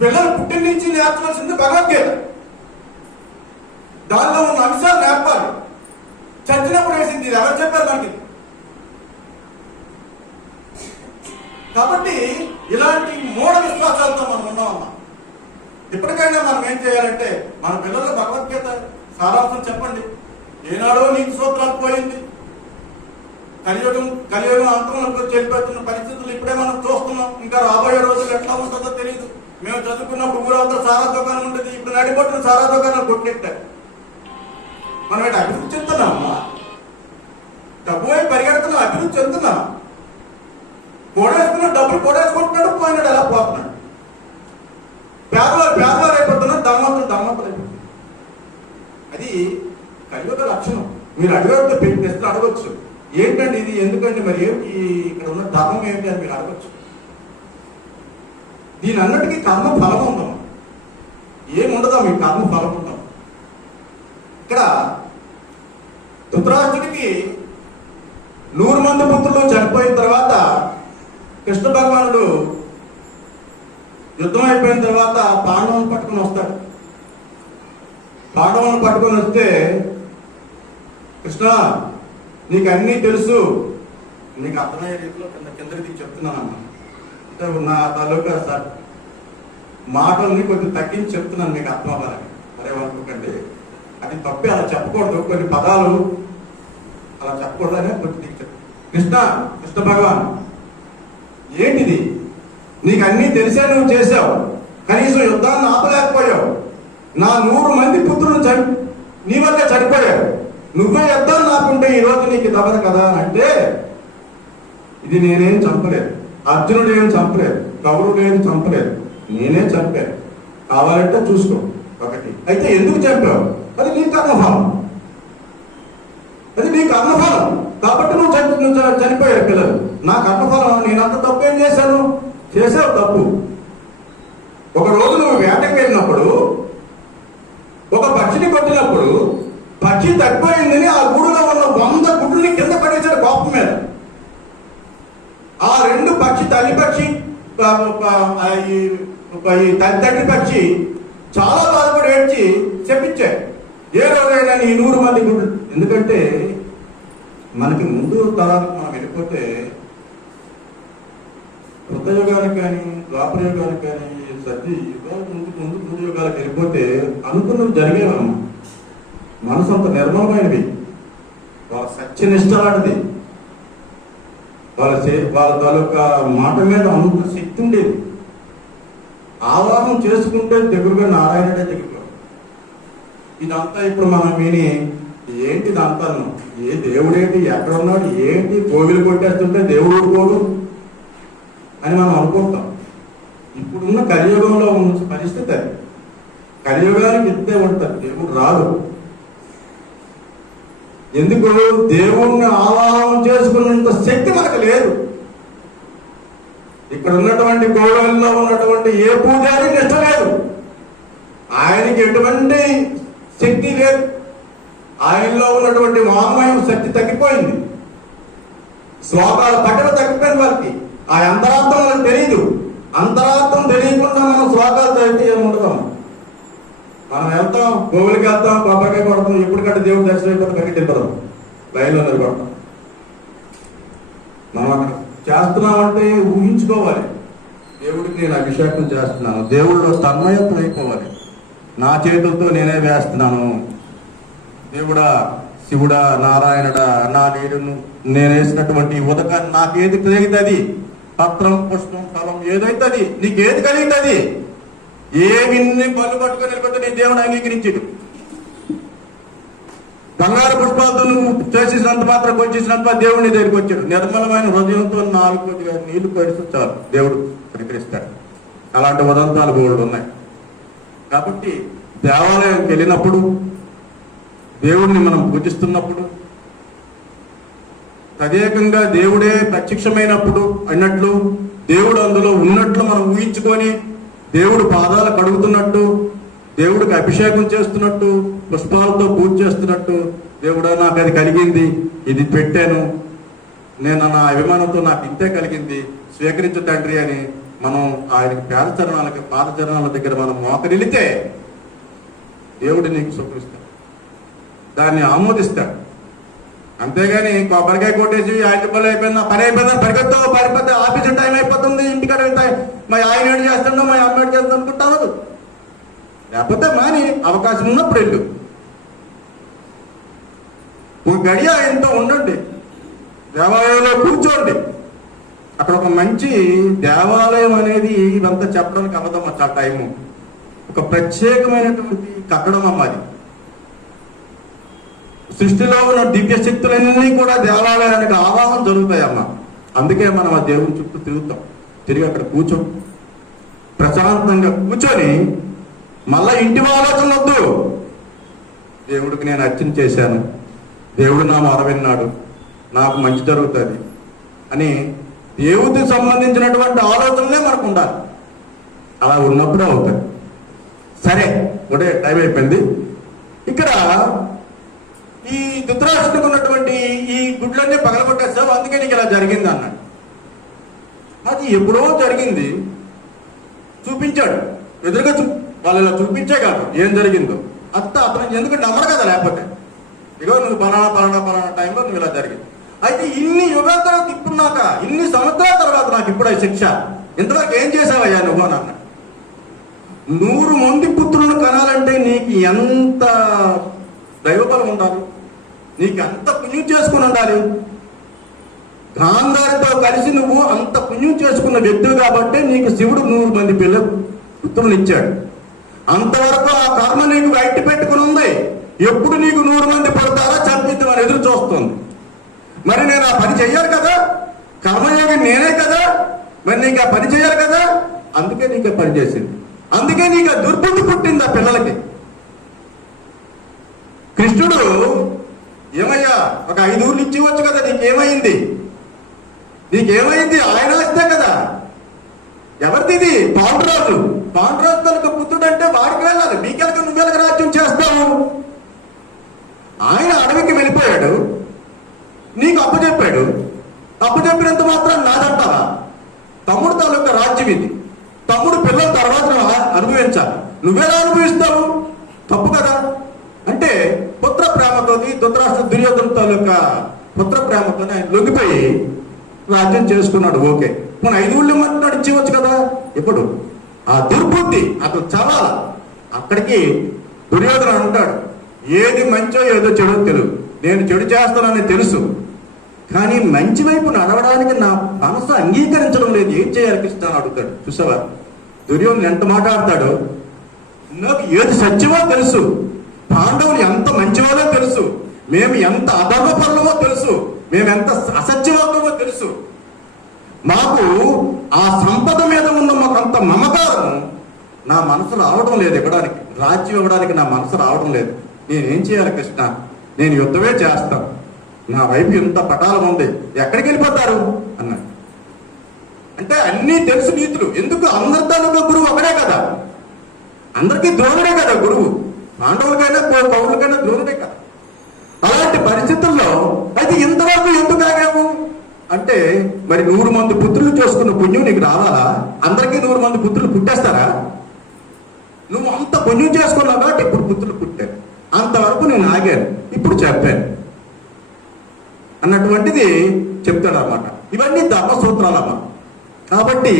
పిల్లలు పుట్టిన నుంచి నేర్చవలసింది భగవద్గీత. దానిలో ఉన్న అంశాలు నేర్పాలి. చచ్చినప్పుడు వేసింది ఇది ఎవరు చెప్పారు మనకి? కాబట్టి ఇలాంటి మూఢ విశ్వాసాలతో మనం ఉన్నామమ్మా. ఇప్పటికైనా మనం ఏం చేయాలంటే మన పిల్లలకు భగవద్గీత సారాంశం చెప్పండి. ఏనాడో నీతి సూత్రాలు పోయింది. కలియుగం అంతంలో చెడిపోతున్న పరిస్థితులు ఇప్పుడే మనం చూస్తున్నాం. ఇంకా రాబోయే రోజులు ఎట్లా ఉంటుందో తెలియదు. మేము చదువుకున్నప్పుడు ఊరంతా సారా దుకాణం ఉంటుంది. ఇప్పుడు నడిపొట్టిన సారా దుకాణాలు కొట్టెట్టారు. మనం ఏంటి అభివృద్ధి చెందుతున్నామా? డబ్బు అయి పరిగెడుతున్నాం, అభివృద్ధి చెందుతున్నాం. కూడేసుకున్నాడు, డబ్బులు కూడేసుకుంటున్నాడు, పోయినాడు, ఎలా పోతున్నాడు. పేదవారు అయిపోతున్నాడు, ధనవంతులు అయిపోతున్నాడు. అది కలియుగ లక్షణం. మీరు అడిగేతో ప్రశ్న అడగచ్చు, ఏంటండి ఇది, ఎందుకంటే మరి ఏమిటి ఇక్కడ ఉన్న ధర్మం ఏమిటి అని మీరు అడగచ్చు. దీని అన్నిటికీ కర్మ ఫలం ఉందాం, ఏముండదా మీ కర్మ ఫలం ఉందాం. ఇక్కడ ధృతరాష్ట్రుడికి 100 మంది పుత్రులు చనిపోయిన తర్వాత కృష్ణ భగవానుడు యుద్ధం అయిపోయిన తర్వాత పాండవులను పట్టుకొని వస్తాడు. పాండవులను పట్టుకొని వస్తే, కృష్ణ నీకు అన్నీ తెలుసు, నీకు అర్థమయ్యే రీతిలో కిందకి చెప్తున్నాను అంటే నా తాలూకా సార్ మాటల్ని కొంచెం తగ్గించి చెప్తున్నాను, మీకు అర్థం అవ్వాలని. అరే అనుకోకండి, అది తప్పే, అలా చెప్పకూడదు, కొన్ని పదాలు అలా చెప్పకూడదని కొంచెం కృష్ణ భగవాన్ ఏంటిది, నీకు అన్నీ తెలిసే నువ్వు చేసావు, కనీసం యుద్ధాన్ని ఆపలేకపోయావు, నా 100 మంది పుత్రులు నీ వల్ల చనిపోయారు, నువ్వే యుద్ధాన్ని ఆపుంటే ఈరోజు నీకు తప్పదు కదా అని అంటే, ఇది నేనేం చంపలేదు, అర్జునుడు ఏం చంపలేదు, కౌరవుడు ఏం చంపలేదు, నేనే చంపాను, కావాలంటే చూసుకో. ఒకటి అయితే ఎందుకు చంపావు, అది నీ కర్మఫలం, అది నీ కర్మఫలం కాబట్టి నువ్వు చనిపోయారు పిల్లలు. నా కర్మఫలం, నేనంత తప్పు ఏం చేశాను, చేసావు తప్పు. ఒక రోజు నువ్వు వేటకి వెళ్ళినప్పుడు ఒక పక్షిని కొట్టినప్పుడు పక్షి తగ్గిపోయిందని ఆ గూడులో ఉన్న 100 గుడ్లని కింద పడేసాడు కోపం మీద. ఆ 2 పక్షి, తల్లి పక్షి, తండ్రి పక్షి చాలా బాధపడి ఏడ్చి చెప్పించాయి, ఏ రోజైనా నీ 100 మంది గుడ్లు. ఎందుకంటే మనకి ముందు తరాలకు మనం వెళ్ళిపోతే, కృతయుగానికి కానీ ద్వాపర యుగానికి కానీ సత్య ముందు యుగాలకు వెళ్ళిపోతే అనుకున్నది జరిగేవమ్మా. మనసు అంత నిర్మలమైనవి, వాళ్ళ సత్యనిష్ట లాంటిది, వాళ్ళ తాలూకా మాట మీద అంత శక్తి ఉండేది. ఆవాహం చేసుకుంటే దగ్గరగా నారాయణుడే దగ్గర. ఇదంతా ఇప్పుడు మనం విని ఏంటి ఇదంతా, ఏ దేవుడేంటి, ఎక్కడ ఉన్నాడు, ఏంటి కోవిలు కొట్టేస్తుంటే దేవుడు ఊరుకోడు అని మనం అనుకుంటాం. ఇప్పుడున్న కలియుగంలో ఉన్న పరిస్థితి అది. కలియుగానికి ఇంతే ఉంటుంది, దేవుడు రాడు. ఎందుకు, దేవుణ్ణి ఆవాహనం చేసుకున్నంత శక్తి మనకు లేదు. ఇక్కడ ఉన్నటువంటి గోడల్లో ఉన్నటువంటి ఏ పూజారి నిష్ట లేదు, ఆయనకి ఎటువంటి శక్తి లేదు, ఆయనలో ఉన్నటువంటి వాంగ్మయం శక్తి తగ్గిపోయింది, శ్లోకాల పఠన తగ్గిపోయింది వాళ్ళకి. ఆ అంతరార్థం మనకు తెలియదు. అంతరార్థం తెలియకుండా మనం శ్లోకాలు చదివితే ఏముండదాం. మనం వెళ్తాం, గోవులకి వెళ్తాం, కొబ్బరికాయ కొడతాం, ఎప్పటికంటే దేవుడు దర్శనం అయిపోతే బయటకు వెళ్ళిపోతాం, లైన్లో నిలబడతాం. మనం అక్కడ చేస్తున్నామంటే ఊహించుకోవాలి, దేవుడికి నేను అభిషేకం చేస్తున్నాను, దేవుడిలో తన్మయత్వం అయిపోవాలి, నా చేతులతో నేనే వేస్తున్నాను, దేవుడా, శివుడా, నారాయణుడా, నా నీరును నేను వేసినటువంటి ఉదకాన్ని నాకేది కలిగితుంది, పత్రం, పుష్పం, ఫలం ఏదైతే అది నీకేది కలిగింది, ఏమిన్ని పళ్ళు పట్టుకొని వెళ్ళిపోతే నీ దేవుడు అంగీకరించడు. బంగారు పుష్పాలతో నువ్వు చేసేసినంత మాత్రం కొంచేసినంత దేవుడిని దగ్గరికి వచ్చాడు. నిర్మలమైన హృదయంతో 4 కొద్దిగా నీళ్లు పడిస్తే చాలు, దేవుడు స్వీకరిస్తాడు. అలాంటి ఉదంతాలు బోర్డు ఉన్నాయి. కాబట్టి దేవాలయంకి వెళ్ళినప్పుడు, దేవుడిని మనం పూజిస్తున్నప్పుడు, తదేకంగా దేవుడే ప్రత్యక్షమైనప్పుడు అన్నట్లు, దేవుడు అందులో ఉన్నట్లు మనం ఊహించుకొని, దేవుడు పాదాలు కడుగుతున్నట్టు, దేవుడికి అభిషేకం చేస్తున్నట్టు, పుష్పాలతో పూజ చేస్తున్నట్టు, దేవుడా నాకు అది కలిగింది, ఇది పెట్టాను, నేను నా అభిమానంతో నాకు ఇంతే కలిగింది, స్వీకరించు తండ్రి అని మనం ఆయనకి పాదచరణాల దగ్గర మనం మోకరిల్లితే దేవుడు నీకు సుఖిస్తాడు, దాన్ని ఆమోదిస్తాడు. అంతేగాని కొబ్బరికాయ కొట్టేసి ఆయన పని అయిపోయిందా, పని అయిపోయిందా, పరిగెత్తో పరిపోతే ఆఫీస్ టైం అయిపోతుంది, ఇంటికాడ వెళ్తాయి, మా ఆయన ఏడు చేస్తుండో మా అమ్మ ఏడు చేస్తాం అనుకుంటావు. లేకపోతే మాని అవకాశం ఉన్నప్పుడు వెళ్ళు, ఒక గడియ ఆయనతో ఉండండి, దేవాలయంలో కూర్చోండి. అక్కడ ఒక మంచి దేవాలయం అనేది ఇదంతా చెప్పడానికి అవ్వదమ్మా, చాలా టైము. ఒక ప్రత్యేకమైనటువంటి కట్టడం అమ్మ అది. సృష్టిలో ఉన్న దివ్య శక్తులన్నీ కూడా దేవాలయానికి ఆవాహన జరుగుతాయమ్మా. అందుకే మనం ఆ దేవుని చుట్టూ తిరుగుతాం. తిరిగి అక్కడ ప్రశాంతంగా కూర్చొని మళ్ళా ఇంటి ఆలోచన వద్దు, దేవుడికి నేను అర్చన చేశాను, దేవుడు నా మొర విన్నాడు, నాకు మంచి జరుగుతుంది అని దేవుడికి సంబంధించినటువంటి ఆలోచనలే మనకు ఉండాలి. అలా ఉన్నప్పుడు అవుతుంది. సరే, ఒకటే టైం అయిపోయింది. ఇక్కడ ఈ ధృతరాష్ట్రుడికి ఉన్నటువంటి ఈ గుడ్లన్నీ పగలగొట్టేస్తావు, అందుకే నీకు ఇలా జరిగింది అన్నాడు. అది ఎప్పుడో జరిగింది, చూపించాడు ఎదురుగా. వాళ్ళు ఇలా చూపించే కాదు ఏం జరిగిందో. అతను ఎందుకంటే నమ్మడు కదా, లేకపోతే ఇగో నువ్వు పలానా టైంలో నువ్వు ఇలా జరిగింది. అయితే ఇన్ని యుగాల తర్వాత ఇప్పుడున్నాక, ఇన్ని సంవత్సరాల తర్వాత నాకు ఇప్పుడు శిక్ష, ఇంతవరకు ఏం చేసావయ్యా నువ్వు అని అన్నాడు. 100 మంది పుత్రులను కనాలంటే నీకు ఎంత దైవబలం ఉండాలి, నీకు ఎంత పుణ్యం చేసుకుని ఉండాలి. గాంధారితో కలిసి నువ్వు అంత పుణ్యం చేసుకున్న వ్యక్తులు కాబట్టి నీకు శివుడు 100 మంది పుత్రులను ఇచ్చాడు. అంతవరకు ఆ కర్మ నీకు బయట పెట్టుకుని ఉంది. ఎప్పుడు నీకు 100 మంది పడతారా చంపిద్దామని ఎదురు చూస్తుంది. మరి నేను ఆ పని చెయ్యాలి కదా, కర్మయోగి నేనే కదా, మరి నీకు ఆ పని చేయాలి కదా, అందుకే నీకు ఆ పని చేసింది. అందుకే నీకు ఆ దుర్బుద్ధి పుట్టింది ఆ పిల్లలకి. కృష్ణుడు ఏమయ్యా ఒక 5 ఊర్లు ఇచ్చివచ్చు కదా, నీకేమైంది, ఆయన వస్తే కదా. ఎవరిది ఇది? పాండురాజు తనకు పుత్రుడు అంటే వాడికి వెళ్ళాలి, మీకెళ్ళక నువ్వెళ్ళక రాజ్యం చేస్తావు. ఆయన అడవికి వెళ్ళిపోయాడు, నీకు అప్పచెప్పాడు. అప్పచెప్పినంత మాత్రం నాదంటావా? తమ్ముడు తాలూకా రాజ్యం ఇది, తమ్ముడు పిల్లల తర్వాత అనుభవించాలి, నువ్వెలా అనుభవిస్తావు? తప్పు కదా. అంటే పుత్ర ప్రేమతో ధృతరాష్ట్ర దుర్యోధన తాలూకా పుత్ర ప్రేమతో ఆయన లొంగిపోయి రాజ్యం చేసుకున్నాడు. ఓకే, మన 5 ఊళ్ళు మాట్లాడి ఇచ్చేవచ్చు కదా. ఇప్పుడు ఆ దుర్బుద్ధి అతను చవాల. అక్కడికి దుర్యోధన అంటాడు, ఏది మంచో ఏదో చెడో తెలుసు, నేను చెడు చేస్తానని తెలుసు, కానీ మంచి వైపు నడవడానికి నా మనసు అంగీకరించడం లేదు, ఏం చేయాలి కృష్ణ అని అడుగుతాడు. చూసావా దుర్యోధన ఎంత మాట్లాడతాడో. నాకు ఏది సత్యమో తెలుసు, పాండవులు ఎంత మంచివాళ్ళో తెలుసు, మేము ఎంత అధర్మపరులమో తెలుసు, మేము ఎంత అసత్యవాదమో తెలుసు. మాకు ఆ సంపద మీద ఉన్న మాకంత మమకారం నా మనసు రావడం లేదు, ఇవ్వడానికి రాజ్యం ఇవ్వడానికి నా మనసు రావడం లేదు. నేనేం చేయాలి కృష్ణ? నేను యుద్ధమే చేస్తాను, నా వైపు ఇంత పటాలం ఉంది, ఎక్కడికి వెళ్ళిపోతారు అన్నాడు. అంటే అన్నీ తెలుసు నీతులు. ఎందుకు? అందరి తాలూకా గురువు ఒకడే కదా, అందరికీ ద్రోణుడే కదా గురువు. పాండవులకైనా కౌరులకైనా ద్రోణుడే కదా. అలాంటి పరిస్థితుల్లో అది ఇంతవరకు ఎందుకు ఆగాము అంటే, మరి 100 మంది పుత్రులు చేసుకున్న పుణ్యం నీకు రావాలా? అందరికీ 100 మంది పుత్రులు పుట్టేస్తారా? నువ్వు అంత పుణ్యం చేసుకున్నావు కాబట్టి ఇప్పుడు పుత్రులు పుట్టారు. అంతవరకు నేను ఆగాను, ఇప్పుడు చెప్పాను అన్నటువంటిది చెప్తాడు అన్నమాట. ఇవన్నీ ధర్మసూత్రాలమ్మా. కాబట్టి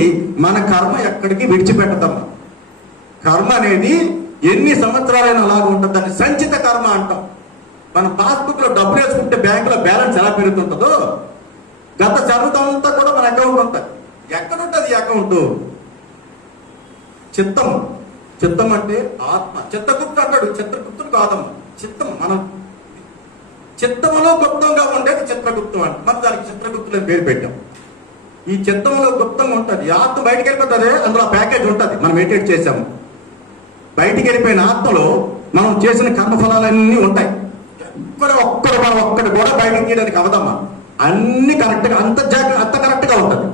మన కర్మ ఎక్కడికి విడిచిపెట్టదమ్మా. కర్మ అనేది ఎన్ని సంవత్సరాలైనా అలాగ ఉంటుంది. దాన్ని సంచిత కర్మ అంటాం. మన పాస్బుక్ లో డబ్బులు వేసుకుంటే బ్యాంకులో బ్యాలెన్స్ ఎలా పెరుగుతుంటుందో, గత చదువుతా అంతా కూడా మన అకౌంట్ ఉంటుంది. ఎక్కడుంటుంది అకౌంట్? చిత్తం అంటే ఆత్మ. చిత్తగుప్తుడు అంటాడు, చిత్రగుప్తుడు కాదమ్మ, చిత్తం. మనం చిత్తములో గుప్తంగా ఉండేది చిత్రగుప్తం అంట. మనం దానికి చిత్రగుప్తులు అని పేరు పెట్టాం. ఈ చిత్తంలో గుప్తంగా ఉంటుంది. ఆత్మ బయటికి వెళ్ళిపోతుంది, అందులో ప్యాకేజ్ ఉంటుంది, మనం మెయింటైన్ చేసాము. బయటికి వెళ్ళిపోయిన ఆత్మలో మనం చేసిన కర్మఫలాలన్నీ ఉంటాయి. ఒక్కడు కూడా బయటకు తీయడానికి అవదమ్మా. అన్ని కరెక్ట్గా, అంత కరెక్ట్గా ఉంటుంది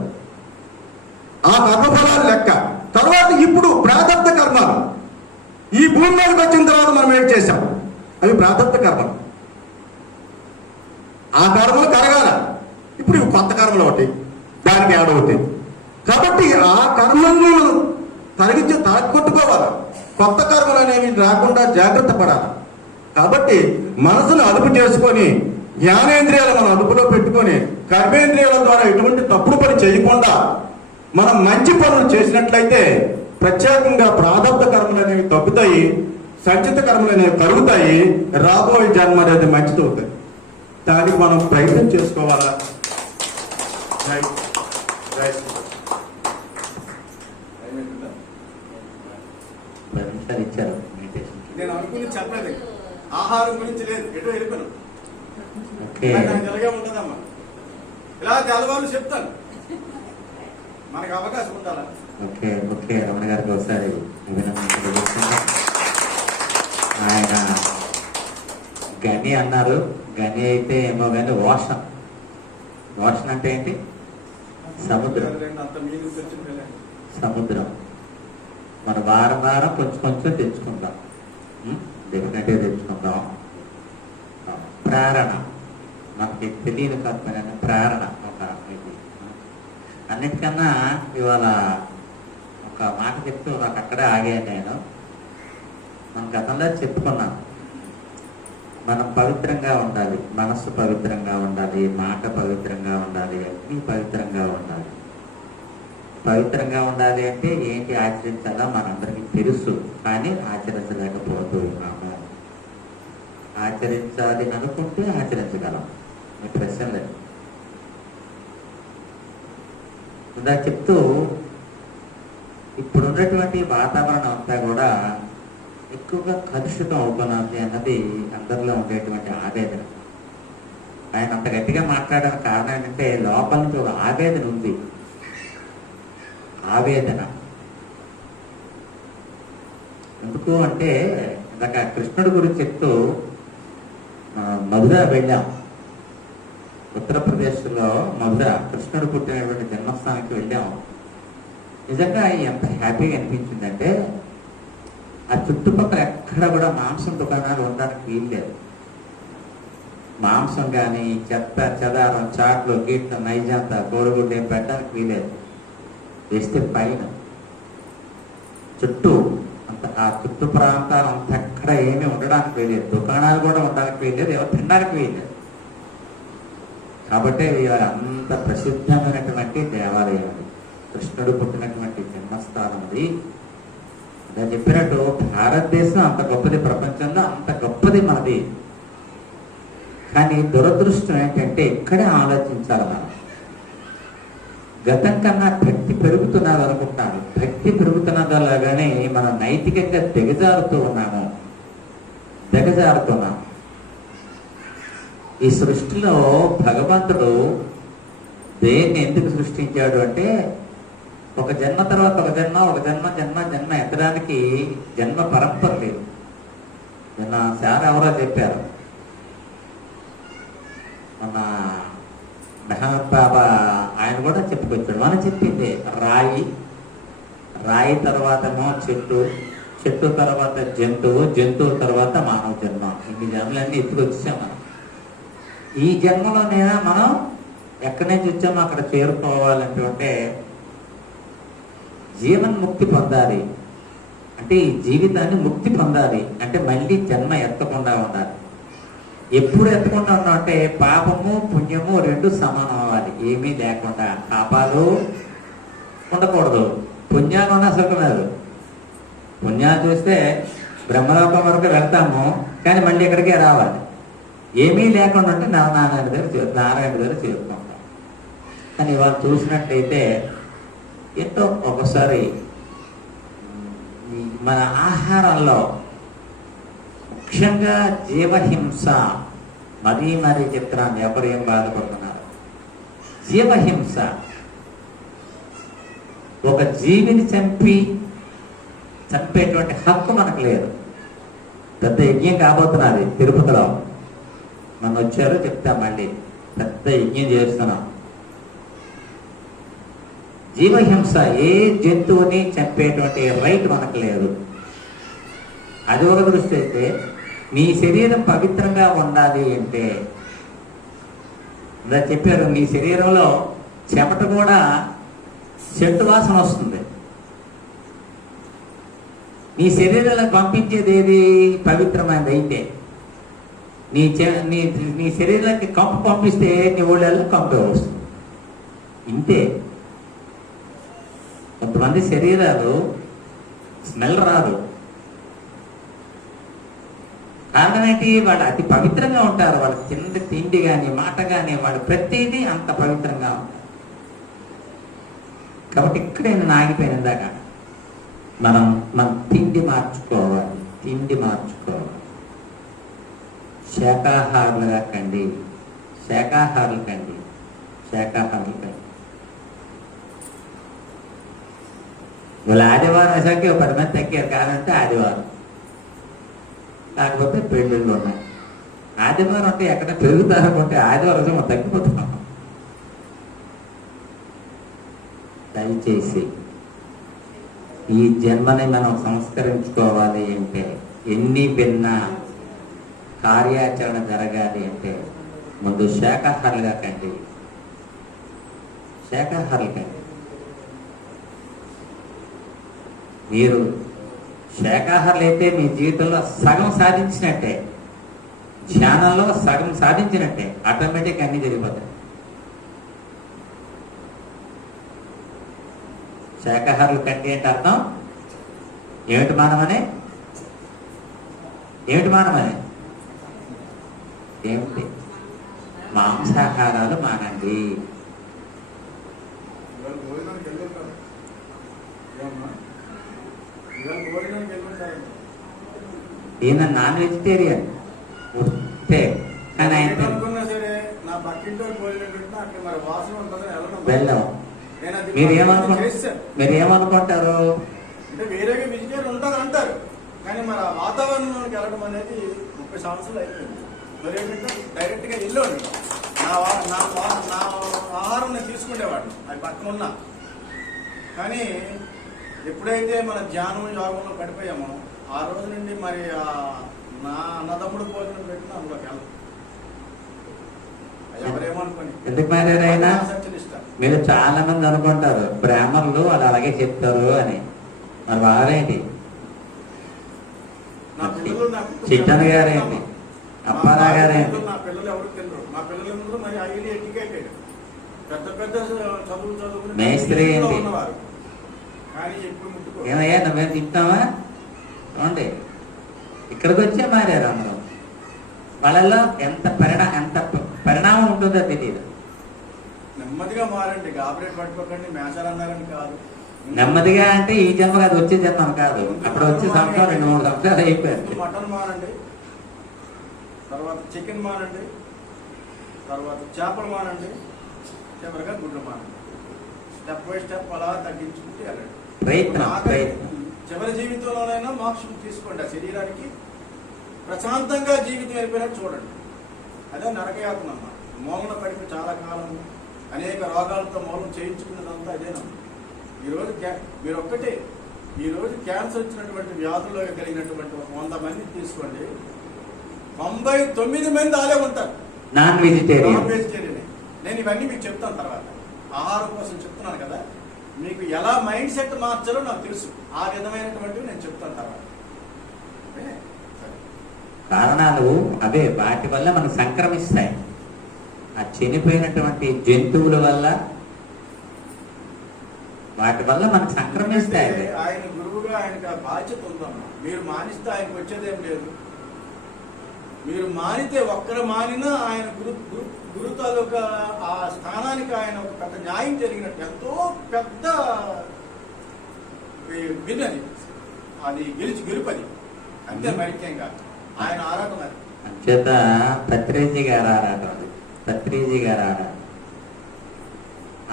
ఆ కర్మఫలాలు లెక్క. తర్వాత ఇప్పుడు ప్రారంభ కర్మలు ఈ భూమి మీదకి వచ్చిన తర్వాత మనం ఏం చేశాం, అవి ప్రారంభ కర్మలు. ఆ కర్మలు కరగాల. ఇప్పుడు ఇవి కొత్త కర్మలు ఒకటి దానికి యాడ్ అవుతాయి. కాబట్టి ఆ కర్మల్ని మనం తరగొట్టుకోవాలి. కొత్త కర్మలు అనేవి రాకుండా జాగ్రత్త పడాలి. కాబట్టి మనసును అదుపు చేసుకొని, జ్ఞానేంద్రియాలు మనం అదుపులో పెట్టుకొని, కర్మేంద్రియాల ద్వారా ఎటువంటి తప్పుడు పని చేయకుండా మనం మంచి పనులు చేసినట్లయితే ప్రత్యేకంగా ప్రారంభ కర్మలు అనేవి తగ్గుతాయి, సంచిత కర్మలు అనేవి కరుగుతాయి, రాబోయే జన్మ అనేది మంచిది అవుతుంది. దానికి మనం ప్రయత్నం చేసుకోవాలా. నేను అనుకుని చెప్పలేదు, ఆహారం గురించి లేదు, ఎటు వెళ్ళిపోయాను. ఇలాగే ఉంటుందమ్మా. ఇలా తెల్లవాళ్ళు చెప్తాను, మనకు అవకాశం ఉండాలా. ఓకే రమణ గారికి ఒకసారి ఆయన గని అన్నారు. గని అయితే ఏమో కానీ ఓషన్ అంటే ఏంటి? సముద్రం. మన వారం వారం కొంచెం కొంచెం తెచ్చుకుందాం. డెఫినెట్గా తెచ్చుకుందాం. ప్రేరణ మనకి తెలియని కాకపోయినా ప్రేరణ ఒక ఇది. అన్నిటికన్నా ఇవాళ ఒక మాట చెప్తూ నాకు అక్కడే ఆగాను నేను. మనం గతంలో చెప్పుకున్నాను, మనం పవిత్రంగా ఉండాలి, మనస్సు పవిత్రంగా ఉండాలి, మాట పవిత్రంగా ఉండాలి, అన్నీ పవిత్రంగా ఉండాలి. పవిత్రంగా ఉండాలి అంటే ఏంటి ఆచరించాలో మనందరికీ తెలుసు, కానీ ఆచరించలేకపోతూ ఉన్నాము. ఆచరించాలి అనుకుంటే ఆచరించగలం, మీ ప్రశ్న లేదు. ఇందాక చెప్తూ ఇప్పుడున్నటువంటి వాతావరణం అంతా కూడా ఎక్కువగా కలుషితం అవుతున్నది అన్నది అందరిలో ఉండేటువంటి ఆవేదన. ఆయన అంత గట్టిగా మాట్లాడడానికి కారణం ఏంటంటే లోపల నుంచి ఒక ఆవేదన ఉంది. ఆవేదన ఎందుకు అంటే ఇందాక కృష్ణుడి గురించి చెప్తూ మధుర వెళ్ళాం. ఉత్తరప్రదేశ్లో మధుర కృష్ణుడు పుట్టినటువంటి జన్మస్థానానికి వెళ్ళాం. నిజంగా ఎంత హ్యాపీగా అనిపించిందంటే ఆ చుట్టుపక్కల ఎక్కడ కూడా మాంసం దుకాణాలు ఉండడానికి వీల్లేదు. మాంసం కానీ చెత్త చెదారం చాట్లు గీట్లు నైజంత కోరుగుడ్డు ఏం పెట్టడానికి వీలేదు. వేస్తే పైన చుట్టూ అంత ఆ చుట్టూ ప్రాంతాలు అంత ఎక్కడ ఏమీ ఉండడానికి వీలేదు. దుకాణాలు కూడా ఉండడానికి వీలేదు, ఎవరు తినడానికి వీలేదు. కాబట్టి అంత ప్రసిద్ధమైనటువంటి దేవాలయం అది, కృష్ణుడు పుట్టినటువంటి జన్మస్థానం అది. ఇలా చెప్పినట్టు భారతదేశం అంత గొప్పది, ప్రపంచంలో అంత గొప్పది మనది. కానీ దురదృష్టం ఏంటంటే ఇక్కడే ఆలోచించాలి మనం. గతం కన్నా భక్తి పెరుగుతున్నది అనుకుంటాను. భక్తి పెరుగుతున్నదలాగానే మనం నైతికంగా దిగజారుతున్నాము. ఈ సృష్టిలో భగవంతుడు దేన్ని ఎందుకు సృష్టించాడు అంటే ఒక జన్మ తర్వాత ఒక జన్మ, ఒక జన్మ జన్మ జన్మ ఎత్తడానికి జన్మ పరంపర లేదు. నిన్న సార్ ఎవరో చెప్పారు, మన మెహమద్ బాబా ఆయన కూడా చెప్పుకొచ్చాడు. మనం చెప్పింది రాయి తర్వాతమో చెట్టు తర్వాత జంతువు తర్వాత మానవ జన్మ. ఇన్ని జన్మలన్నీ ఎత్తుకొచ్చాం మనం. ఈ జన్మలోనైనా మనం ఎక్కడి నుంచి వచ్చామో అక్కడ చేరుకోవాలంటే జీవన్ముక్తి పొందాలి. అంటే ఈ జీవితాన్ని ముక్తి పొందాలి అంటే మళ్ళీ జన్మ ఎత్తకుండా ఉండాలి. ఎప్పుడు ఎత్తకుండా ఉన్నాం అంటే పాపము పుణ్యము రెండు సమానం అవ్వాలి, ఏమీ లేకుండా. పాపాలు ఉండకూడదు, పుణ్యాలు ఉన్నా సుఖలేదు. పుణ్యాలు చూస్తే బ్రహ్మలోకం వరకు వెళ్తాము, కానీ మళ్ళీ ఇక్కడికే రావాలి. ఏమీ లేకుండా అంటే నారాయణ దగ్గర చేరుకుంటాం. కానీ ఇవాళ చూసినట్టయితే ఎంతో ఒకసారి మన ఆహారంలో ముఖ్యంగా జీవహింస మరీ చెప్తున్నాను, ఎవరు ఏం బాధపడుతున్నారు. జీవహింస, ఒక జీవిని చంపేటువంటి హక్కు మనకు లేదు. పెద్ద యజ్ఞం కాబోతున్నది తిరుపతిలో. నన్ను వచ్చారు చెప్తా, మళ్ళీ పెద్ద యజ్ఞం చేస్తున్నాం. జీవహింస, ఏ జంతువుని చంపేటువంటి రైట్ మనకు లేదు. అది ఒక దృష్టి అయితే నీ శరీరం పవిత్రంగా ఉండాలి అంటే ఇలా చెప్పారు, నీ శరీరంలో చెమట కూడా చెట్టు వాసన వస్తుంది. నీ శరీరంలో పంపించేది ఏది పవిత్రమైనది అయితే నీ శరీరానికి కంపు పంపిస్తే నీ ఊళ్ళల్లో కంపు వస్తుంది. ఇంతే. కొంతమంది శరీరాలు స్మెల్ రాదు. కారణం ఏంటి? వాళ్ళు అతి పవిత్రంగా ఉంటారు. వాళ్ళ తిండి కానీ మాట కానీ వాళ్ళు ప్రతిదీ అంత పవిత్రంగా ఉంటారు. కాబట్టి ఇక్కడే నేను ఆగిపోయిన దాకా మనం తిండి మార్చుకోవాలి. శాకాహారులుగా కండి. వాళ్ళు ఆదివారం వేసాకి 10 మంది తగ్గారు. కాదంటే ఆదివారం, లేకపోతే పెళ్ళిళ్ళు ఉన్నాయి. ఆదివారం అంటే ఎక్కడ పెరుగుతారనుకుంటే ఆదివారం మనం తగ్గిపోతున్నాం. దయచేసి ఈ జన్మని మనం సంస్కరించుకోవాలి అంటే, ఎన్ని భిన్న కార్యాచరణ జరగాలి అంటే, ముందు శాకాహారులుగా కండి, శాకాహారులు కండి. మీరు శాకాహారులు అయితే మీ జీవితంలో సగం సాధించినట్టే, ధ్యానంలో సగం సాధించినట్టే, ఆటోమేటిక్ అన్ని జరిగిపోతాయి. శాకాహారులు కండి అంటే అర్థం ఏమిటి? మానమనే ఏమిటి? మానమనే ఏమిటి? మాంసాహారాలు మానండి. ఇవాళ భోజనానికి వెళ్ళుంటారు ఏమమ్మా? ఇవాళ భోజనానికి వెళ్ళుంటారండి. ఈయన నాన్ వెజిటేరియన్ ఉంటే, కానీ ఆయన అనుకున్నా సరే నా పక్కింటి భోజనం పెట్టినా అక్కడ మరి వాసన ఉంటుందని వెళ్ళాం. నేను అది చేస్తాను. మీరు ఏమనుకుంటారు? అంటే వేరేగా వెజిటేరియన్ ఉంటారు అంటారు, కానీ మరి ఆ వాతావరణంలోకి వెళ్ళడం అనేది 30 సంవత్సరాలు అయిపోయింది. మరి ఏంటంటే డైరెక్ట్ గా ఇల్లు నా ఆహారం నేను తీసుకునేవాడిని, అది పక్కన ఉన్నా. కానీ ఎప్పుడైతే మన ధ్యానం యోగంలో పడిపోయామో ఆ రోజు నుండి మరి నా అన్నదమ్ముడు భోజనం పెట్టిన అందులోకి వెళ్ళదు. ఎవరేమనుకోండి, ఎందుకు మారారైనా? ఇష్టం. మీరు చాలా మంది అనుకుంటారు బ్రాహ్మణులు వాళ్ళు అలాగే చెప్తారు అని. మరి వారేంటి? చిట్టన్ గారేంటి? అప్పారా గారేంటి? నా పిల్లలు ఎవరు తెలియదు. నా పిల్లలందరూ మరి హైలీ ఎడ్యుకేటెడ్, పెద్ద పెద్ద చదువుకుని మేస్త్రి ఏంటి? కానీ ఎప్పుడు ముట్టుకో. ఏమయ్యా నువ్వేం తింటావా? చూడండి, ఇక్కడికి వచ్చే మారారు అందరూ. వాళ్ళల్లో ఎంత పరిణామం ఉంటుందో తెలియదు. నెమ్మదిగా మారండి, గాబరేట్ పట్టుకోకండి, మేషాలు అన్నారని కాదు. నెమ్మదిగా అంటే ఈ జన్మ కాదు, వచ్చే జన్మ కాదు. అప్పుడు వచ్చే సంవత్సరం 2-3 సంవత్సరాలు అయిపోయింది. మటన్ మానండి, తర్వాత చికెన్ మానండి, తర్వాత చేపలు మానండి, చివరిగా గుడ్లు మానండి. స్టెప్ బై స్టెప్ అలా తగ్గించుకుంటూ వెళ్ళండి. ప్రయత్నం. చివరి జీవితంలోనైనా మోక్షం తీసుకోండి. ఆ శరీరానికి ప్రశాంతంగా జీవితం వెళ్ళిపోయినట్టు చూడండి. అదే నరకయాత్ర అన్నమాట. మూలన పడిపోయి చాలా కాలం అనేక రోగాలతో మూలం చేయించుకున్నదంతా అదేనమ్మా. ఈరోజు మీరు ఒక్కటే, ఈరోజు క్యాన్సర్ వచ్చినటువంటి వ్యాధుల్లో కలిగినటువంటి 100 మందిని తీసుకోండి, 99 మంది ఆలే ఉంటారు నాన్ వెజిటేరియన్. నేను ఇవన్నీ మీకు చెప్తాను తర్వాత, ఆహారం కోసం చెప్తున్నాను కదా. మీకు ఎలా మైండ్ సెట్ మార్చాలో నాకు తెలుసు, ఆ విధమైనటువంటివి నేను చెప్తాను తర్వాత. కారణాలు అవే, వాటి వల్ల మనకు సంక్రమిస్తాయి. ఆ చనిపోయినటువంటి జంతువుల వల్ల, వాటి వల్ల మనకు సంక్రమిస్తాయి. ఆయన గురువుగా ఆయనకు ఆ బాధ్యత ఉందమ్మా. మీరు మానిస్తే ఆయనకు వచ్చేదేం లేదు. మీరు మానితే ఒక్కరు మానినా ఆయన గురు తాలూకా ఆ స్థానానికి ఆయన ఒక పెద్ద న్యాయం జరిగినట్టు, ఎంతో పెద్ద విన్నది అది గెలుపది అంతే. మరిక్యంగా ఆయన ఆరాటం అది. అంచేత పత్రిజీ గారు ఆరాటం అది, పత్రిజీ గారు ఆరాటం,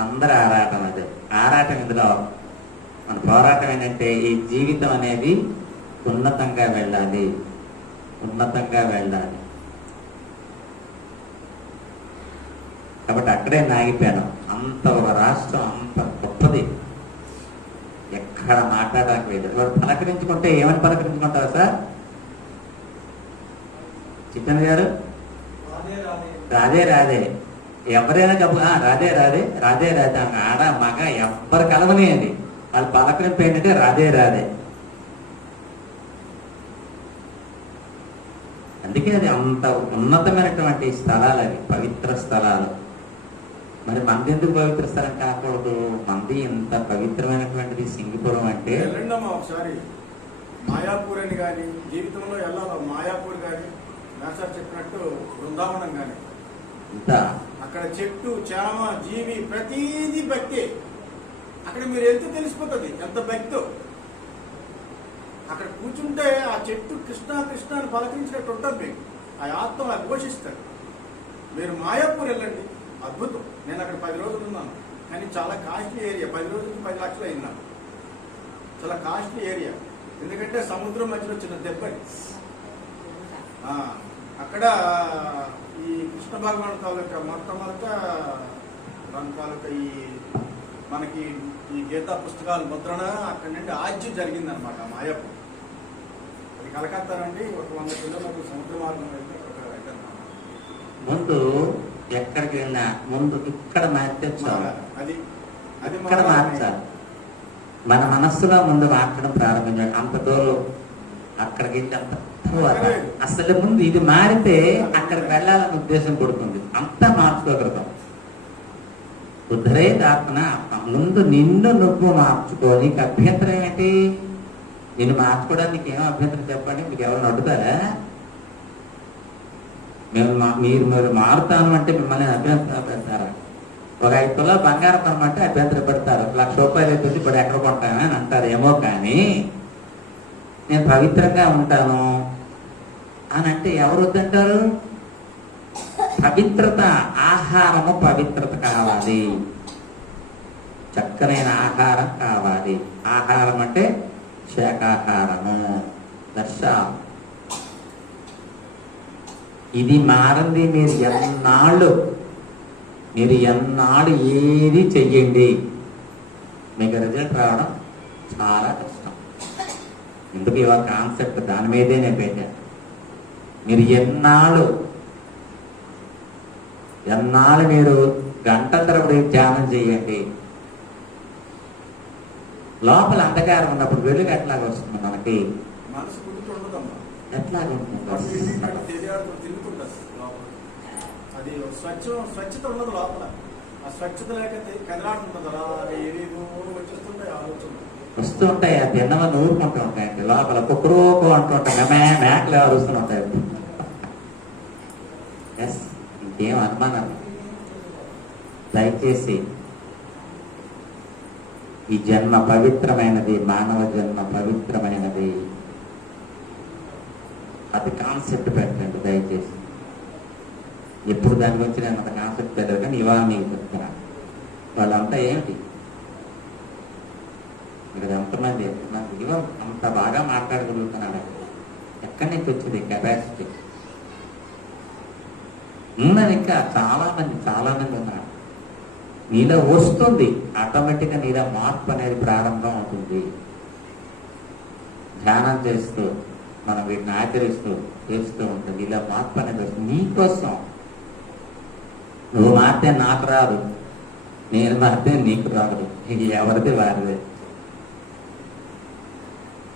అందరు ఆరాటం అది. ఆరాటం ఇందులో మన పోరాటం ఏంటంటే, ఈ జీవితం అనేది ఉన్నతంగా వెళ్ళాలి, ఉన్నతంగా వెళ్ళాలి. కాబట్టి అక్కడే నాగిపోయాను. అంత ఒక రాష్ట్రం అంత గొప్పది, ఎక్కడ మాట్లాడడానికి లేదు. వాడు పలకరించుకుంటే ఏమని పలకరించుకుంటారు సార్? చిట్టన్ గారు, రాధే రాధే. ఎవరైనా చెప్పు, రాధే రాధే రాధే రాధే. ఆడ మగ ఎవ్వరు కలవని అది. వాళ్ళు పలకరింపు ఏంటంటే రాధే రాధే. అందుకే అది అంత ఉన్నతమైనటువంటి స్థలాలు, అవి పవిత్ర స్థలాలు. మరి మంది ఎందుకు పవిత్ర స్థలం కాకూడదు? మంది ఇంత పవిత్రమైనటువంటిది సింగిపురం అంటే. వెళ్ళండమ్మా ఒకసారి మాయాపూర్ అని కానీ, జీవితంలో వెళ్ళాలి. మాయాపూర్ కానీ, నాసార్ చెప్పినట్టు బృందావనం కానీ, అక్కడ చెట్టు చేమ జీవి ప్రతిదీ భక్తే. అక్కడ మీరు ఎంత తెలిసిపోతుంది ఎంత భక్తో. అక్కడ కూర్చుంటే ఆ చెట్టు కృష్ణ కృష్ణ అని పలకరించినట్టు ఉంటుంది మీకు. ఆ ఆత్మ ఘోషిస్తారు. మీరు మాయాపూర్ వెళ్ళండి, అద్భుతం. నేను అక్కడ 10 రోజులు ఉన్నాను, కానీ చాలా కాస్ట్లీ ఏరియా. 10 రోజులకి 10 లక్షలు అయింది నాకు. చాలా కాస్ట్లీ ఏరియా, ఎందుకంటే సముద్రం మధ్యలో చిన్న దెబ్బని. అక్కడ ఈ కృష్ణ భగవాన్ తాలూకా మొట్టమొదట దాని తాలూకా ఈ మనకి ఈ గీతా పుస్తకాల ముద్రణ అక్కడి నుండి ఆజ్యం జరిగిందనమాట మాయప్ప. అది కలకత్తా నుండి ఒక 100 కిలోమీటర్ల సముద్ర మార్గం అయితే ముందు ఎక్కడికి వెళ్ళినా ముందు ఇక్కడ మార్చాలి, అది అది ఇక్కడ మార్చాలి. మన మనస్సులో ముందు మార్చడం ప్రారంభించాలి. అంత దూరం అక్కడికి వెళ్ళి అంత తర్వాత అసలు ముందు ఇది మారితే అక్కడికి వెళ్ళాలనే ఉద్దేశం పుడుతుంది. అంతా మార్చుకోగలుగుతాం. ఉద్ధరేదాత్మన ముందు నిన్ను నువ్వు మార్చుకో. నీకు అభ్యంతరం ఏంటి? నిన్ను మార్చుకోవడానికి ఏమో అభ్యంతరం చెప్పండి. మీకు ఎవరు అడుగుతారా? మీరు మారుతాను అంటే మిమ్మల్ని అభ్యంతరం పెడతారా? ఒక 5 తులాల బంగారం కొనమంటే అభ్యంతరం పెడతారు. 1,00,000 రూపాయలు అయితే ఇప్పుడు ఎక్కడ కొంటానని అంటారేమో. కానీ నేను పవిత్రంగా ఉంటాను అని అంటే ఎవరు వద్దంటారు? పవిత్రత, ఆహారము పవిత్రత కావాలి. చక్కనైన ఆహారం కావాలి. ఆహారం అంటే శాకాహారము, దర్శ. ఇది మారింది. మీరు ఎన్నాళ్ళు ఏది చెయ్యండి, మీకు రిజల్ట్ రావడం చాలా కష్టం. ఎందుకు ఇవాళ కాన్సెప్ట్ దాని మీదే నేను పెట్టాను. మీరు ఎన్నాళ్ళు మీరు గంటల తరబడి ధ్యానం చేయండి. లోపల అంధకారం ఉన్నప్పుడు వెలుగు ఎట్లాగ వస్తుంది మనకి? మనసు ఎట్లాగ అది స్వచ్ఛత ఉండదు లోపల. ఆ స్వచ్ఛత లేక కదలాడుతుంటుంది. అలా ఏవేవో వచ్చేస్తుంటాయి ఆలోచనలు, వస్తూ ఉంటాయి. ఆ తిన్నవన్నీ ఊరుకుంటూ ఉంటాయండి. లోపల కుక్కరోకు అంటూ ఉంటాయి. మేకలు అరుస్తూ ఉంటాయి. ఎస్, ఇంకేం అనుమానం. దయచేసి ఈ జన్మ పవిత్రమైనది, మానవ జన్మ పవిత్రమైనది. అది కాన్సెప్ట్ పెట్టండి దయచేసి. ఎప్పుడు దాని గురించి నేను అంత కాన్సెప్ట్ పెట్టారు, కానీ ఇవాళ మీకు చెప్తున్నాను. వాళ్ళంతా ఏమిటి ఇక్కడ ఎంతమంది ఇవాళ అంత బాగా మాట్లాడగలుగుతున్నాడు? ఎక్కడి నుంచి వచ్చింది కెపాసిటీ? ఉన్నది ఇంకా చాలా మంది ఉన్నారు. నీలో వస్తుంది ఆటోమేటిక్గా. నీలో మార్పు అనేది ప్రారంభం అవుతుంది. ధ్యానం చేస్తూ మనం వీటిని ఆచరిస్తూ చేస్తూ ఉంటుంది. ఇలా మార్పు అనేది వస్తుంది. నీకోసం నువ్వు మారితే నాకు రాదు, నేను మారితే నీకు రాదు. ఇది ఎవరిది వారిదే.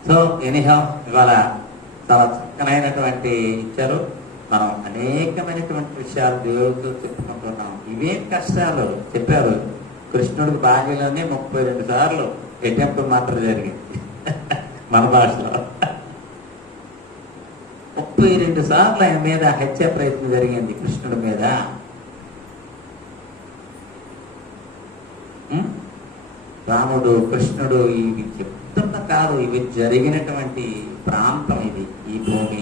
సో ఎనీహౌ ఇవాళ చాలా చక్కనైనటువంటి ఇచ్చారు. మనం అనేకమైనటువంటి విషయాలు దేవుడితో చెప్పుకుంటున్నాం. ఇవేం కష్టాలు చెప్పారు. కృష్ణుడికి బాల్యంలోనే 32 సార్లు అటెంప్ట్ మాత్రం జరిగింది మన భాషలో. 32 సార్లు ఆయన మీద హత్య ప్రయత్నం జరిగింది కృష్ణుడి మీద. రాముడు, కృష్ణుడు ఇవి చెప్తున్న కాదు, ఇవి జరిగినటువంటి ప్రాంతం ఇది. ఈ భూమి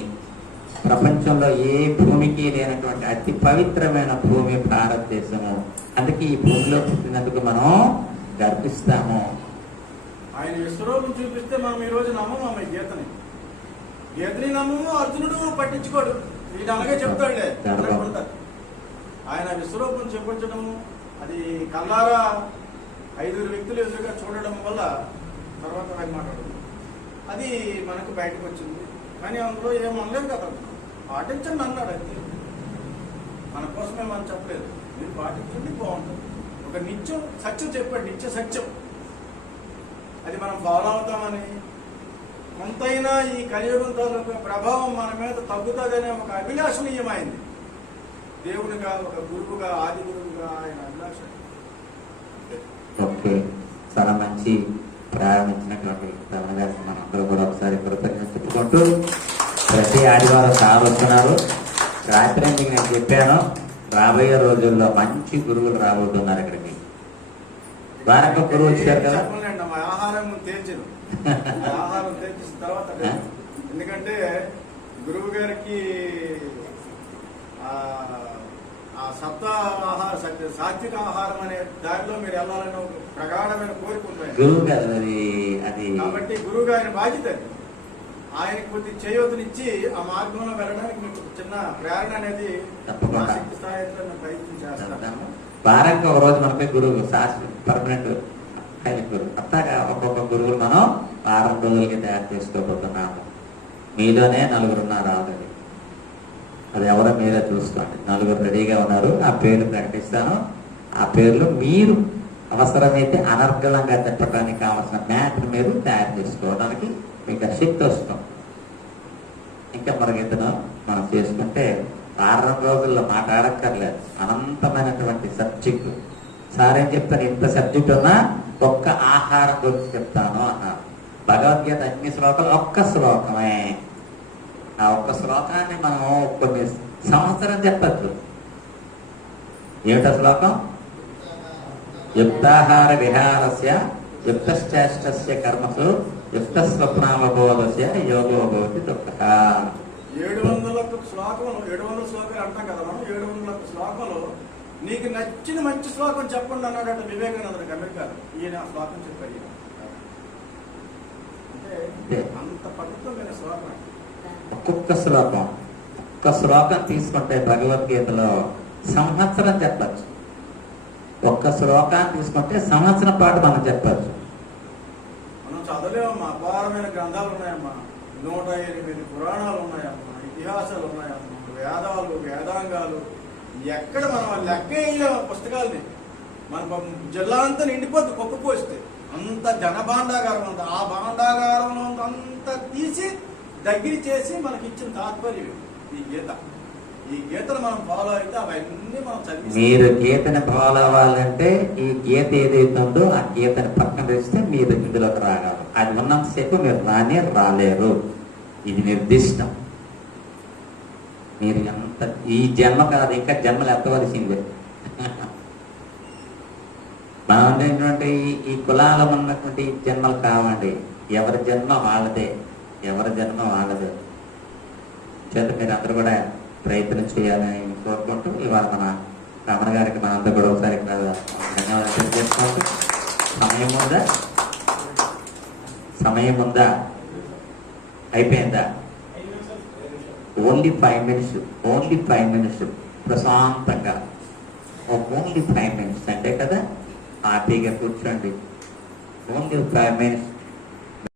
ప్రపంచంలో ఏ భూమికి లేనటువంటి అతి పవిత్రమైన భూమి భారతదేశము. అందుకే ఈ భూమిలో పుట్టినందుకు మనం గర్విస్తాము. ఆయన విశ్వరూపం చూపిస్తే మనం ఈ రోజు నమ్మము. ఆమె గీతని నమ్మము. అర్జునుడు పట్టించుకోడు. వీడు అలాగే చెప్తాడులే. ఆయన విశ్వరూపం చూపించడము, అది కల్లారా 5 వ్యక్తులు ఎదురుగా చూడడం వల్ల తర్వాత ఆయన మాట్లాడదు. అది మనకు బయటకు వచ్చింది. కానీ అందులో ఏమనలేదు కదా. పాటించండి అన్నాడు. అంతే. మన కోసమే మనం చెప్పలేదు. మీరు పాటించండి, బాగుంటుంది. ఒక నిత్యం సత్యం చెప్పాడు. నిత్య సత్యం. అది మనం ఫాలో అవుతామని, కొంతైనా ఈ కలియుగం తాలూకా ప్రభావం మన మీద తగ్గుతుందనే ఒక అభిలాషణీయమైంది. దేవుడిగా, ఒక గురువుగా, ఆది గురువుగా ఆయన అభిలాష. ఓకే, చాలా మంచి ప్రారంభించినటువంటి మనందరూ కూడా ఒకసారి కృతజ్ఞత చెప్పుకుంటూ, ప్రతి ఆదివారం సార్ వస్తున్నారు. రాత్రి మీకు నేను చెప్పాను, రాబోయే రోజుల్లో మంచి గురువులు రాబోతున్నారు ఇక్కడికి. వారికి గురువు వచ్చారు కదా. ఆహారం తేల్చదు. ఆహారం తేల్చిన తర్వాత, ఎందుకంటే గురువు గారికి ఆ సప్త ఆహార సాత్విక ఆహారం అనే దారిలో మీరు వెళ్ళాలని ఒక ప్రగాఢమైన కోరిక ఉంటుంది గురువు గారు. అది కాబట్టి గురువు గారి బాధ్యత. ఆయన కొద్ది చేయూతనిచ్చి ఆ మార్గంలో వెళ్ళడానికి మీకు చిన్న ప్రేరణ అనేది శక్తి స్థాయిలో ప్రయత్నం చేస్తాము. వారానికి ఒక రోజు మనపై గురువు శాశ్వత పర్మనెంట్ కలిగురు. అట్లాగా ఒక్కొక్క గురువులు మనం వారం రోజులకి తయారు చేసుకోబోతున్నాము. మీలోనే నలుగురు ఉన్నారు ఆల్రెడీ. అది ఎవరో మీరే చూసుకోండి. నలుగురు రెడీగా ఉన్నారు. ఆ పేర్లు ప్రకటిస్తాను. ఆ పేర్లు మీరు అవసరమైతే అనర్గళంగా తిప్పడానికి కావాల్సిన మ్యాటర్ మీరు తయారు చేసుకోవడానికి మీకు శక్తి వస్తుంది. ఇంకా మరిగితను మనం చేసుకుంటే వారం రోజుల్లో మాట్లాడక్కర్లేదు. అనంతమైనటువంటి సబ్జెక్టు. సార్ ఏం చెప్తాను, ఇంత సబ్జెక్ట్ ఉన్నా ఒక్క ఆహారం గురించి చెప్తాను అన్నారు. భగవద్గీత అన్ని శ్లోకాలు ఒక్క శ్లోకమే. ఆ ఒక్క శ్లోకాన్ని మనం కొన్ని సంవత్సరం చెప్పచ్చు. ఏమిటో శ్లోకం? యుక్తాహార విహారస్య యుక్తశ్చేష్టస్య కర్మసు యుక్త స్వప్నావబోధస్య యోగో భవతి దుఃఖః. 700 శ్లోకములు 700 శ్లోకాలు అంటాం కదా మనం. 700 శ్లోకంలో నీకు నచ్చిన మంచి శ్లోకం చెప్పండి అన్నాడట వివేకానందుడికి అమెరికా. ఈయన ఆ శ్లోకం చెప్పాడు. అంటే అంత పవిత్రమైన శ్లోకం. ఒక్కొక్క శ్లోకం ఒక్క శ్లోకం తీసుకుంటే భగవద్గీతలో సంవత్సరం చెప్పచ్చు. ఒక్క శ్లోకాన్ని తీసుకుంటే సంవత్సరం పాటు మనం చెప్పచ్చు. మనం చదవలేమమ్మా. అపారమైన గ్రంథాలు ఉన్నాయమ్మా. 108 పురాణాలు ఉన్నాయమ్మా. ఇతిహాసాలు ఉన్నాయమ్మా. వేదాలు, వేదాంగాలు. ఎక్కడ మనం లెక్క వేయలేము పుస్తకాలని. మన జిల్లా అంతా నిండిపోద్ది కుక్క పోస్తే. అంత జనభాండాగారం అంత. ఆ భాండాగారంలో అంతా తీసి దగ్గర చేసి మనకి ఇచ్చిన తాత్పర్యం ఈ గీత. ఈ గీతను మనం ఫాలో అయితే అవన్నీ మనం చదివి. మీరు గీతని ఫాలో అవ్వాలంటే ఈ గీత ఏదైతే ఉందో ఆ గీతని పక్కన తెస్తే మీరు ఇందులోకి రాగలరు. అది ఉన్నంతసేపు మీరు రాలేరు. ఇది నిర్దిష్టం. మీరు ఎంత ఈ జన్మ కాదు, ఇంకా జన్మలు ఎత్తవలసిందే. మనం ఉండేటువంటి ఈ కులాలు ఉన్నటువంటి జన్మలు కావండి. ఎవరి జన్మ వాళ్ళదే. ఎవరి జన్మ వాళ్ళదే. చేత మీరు అందరూ కూడా ప్రయత్నం చేయాలని కోరుకుంటూ ఇవాళ మన రమణ గారికి మనందరూ కూడా ఒకసారి ఇక్కడ ధన్యవాదాలు చేసుకోండి. సమయం ఉందా? అయిపోయిందా? ఓన్లీ 5 మినిట్స్ ప్రశాంతంగా. ఓన్లీ 5 మినిట్స్ అంటే కదా, హ్యాపీగా కూర్చోండి. Only 5 minutes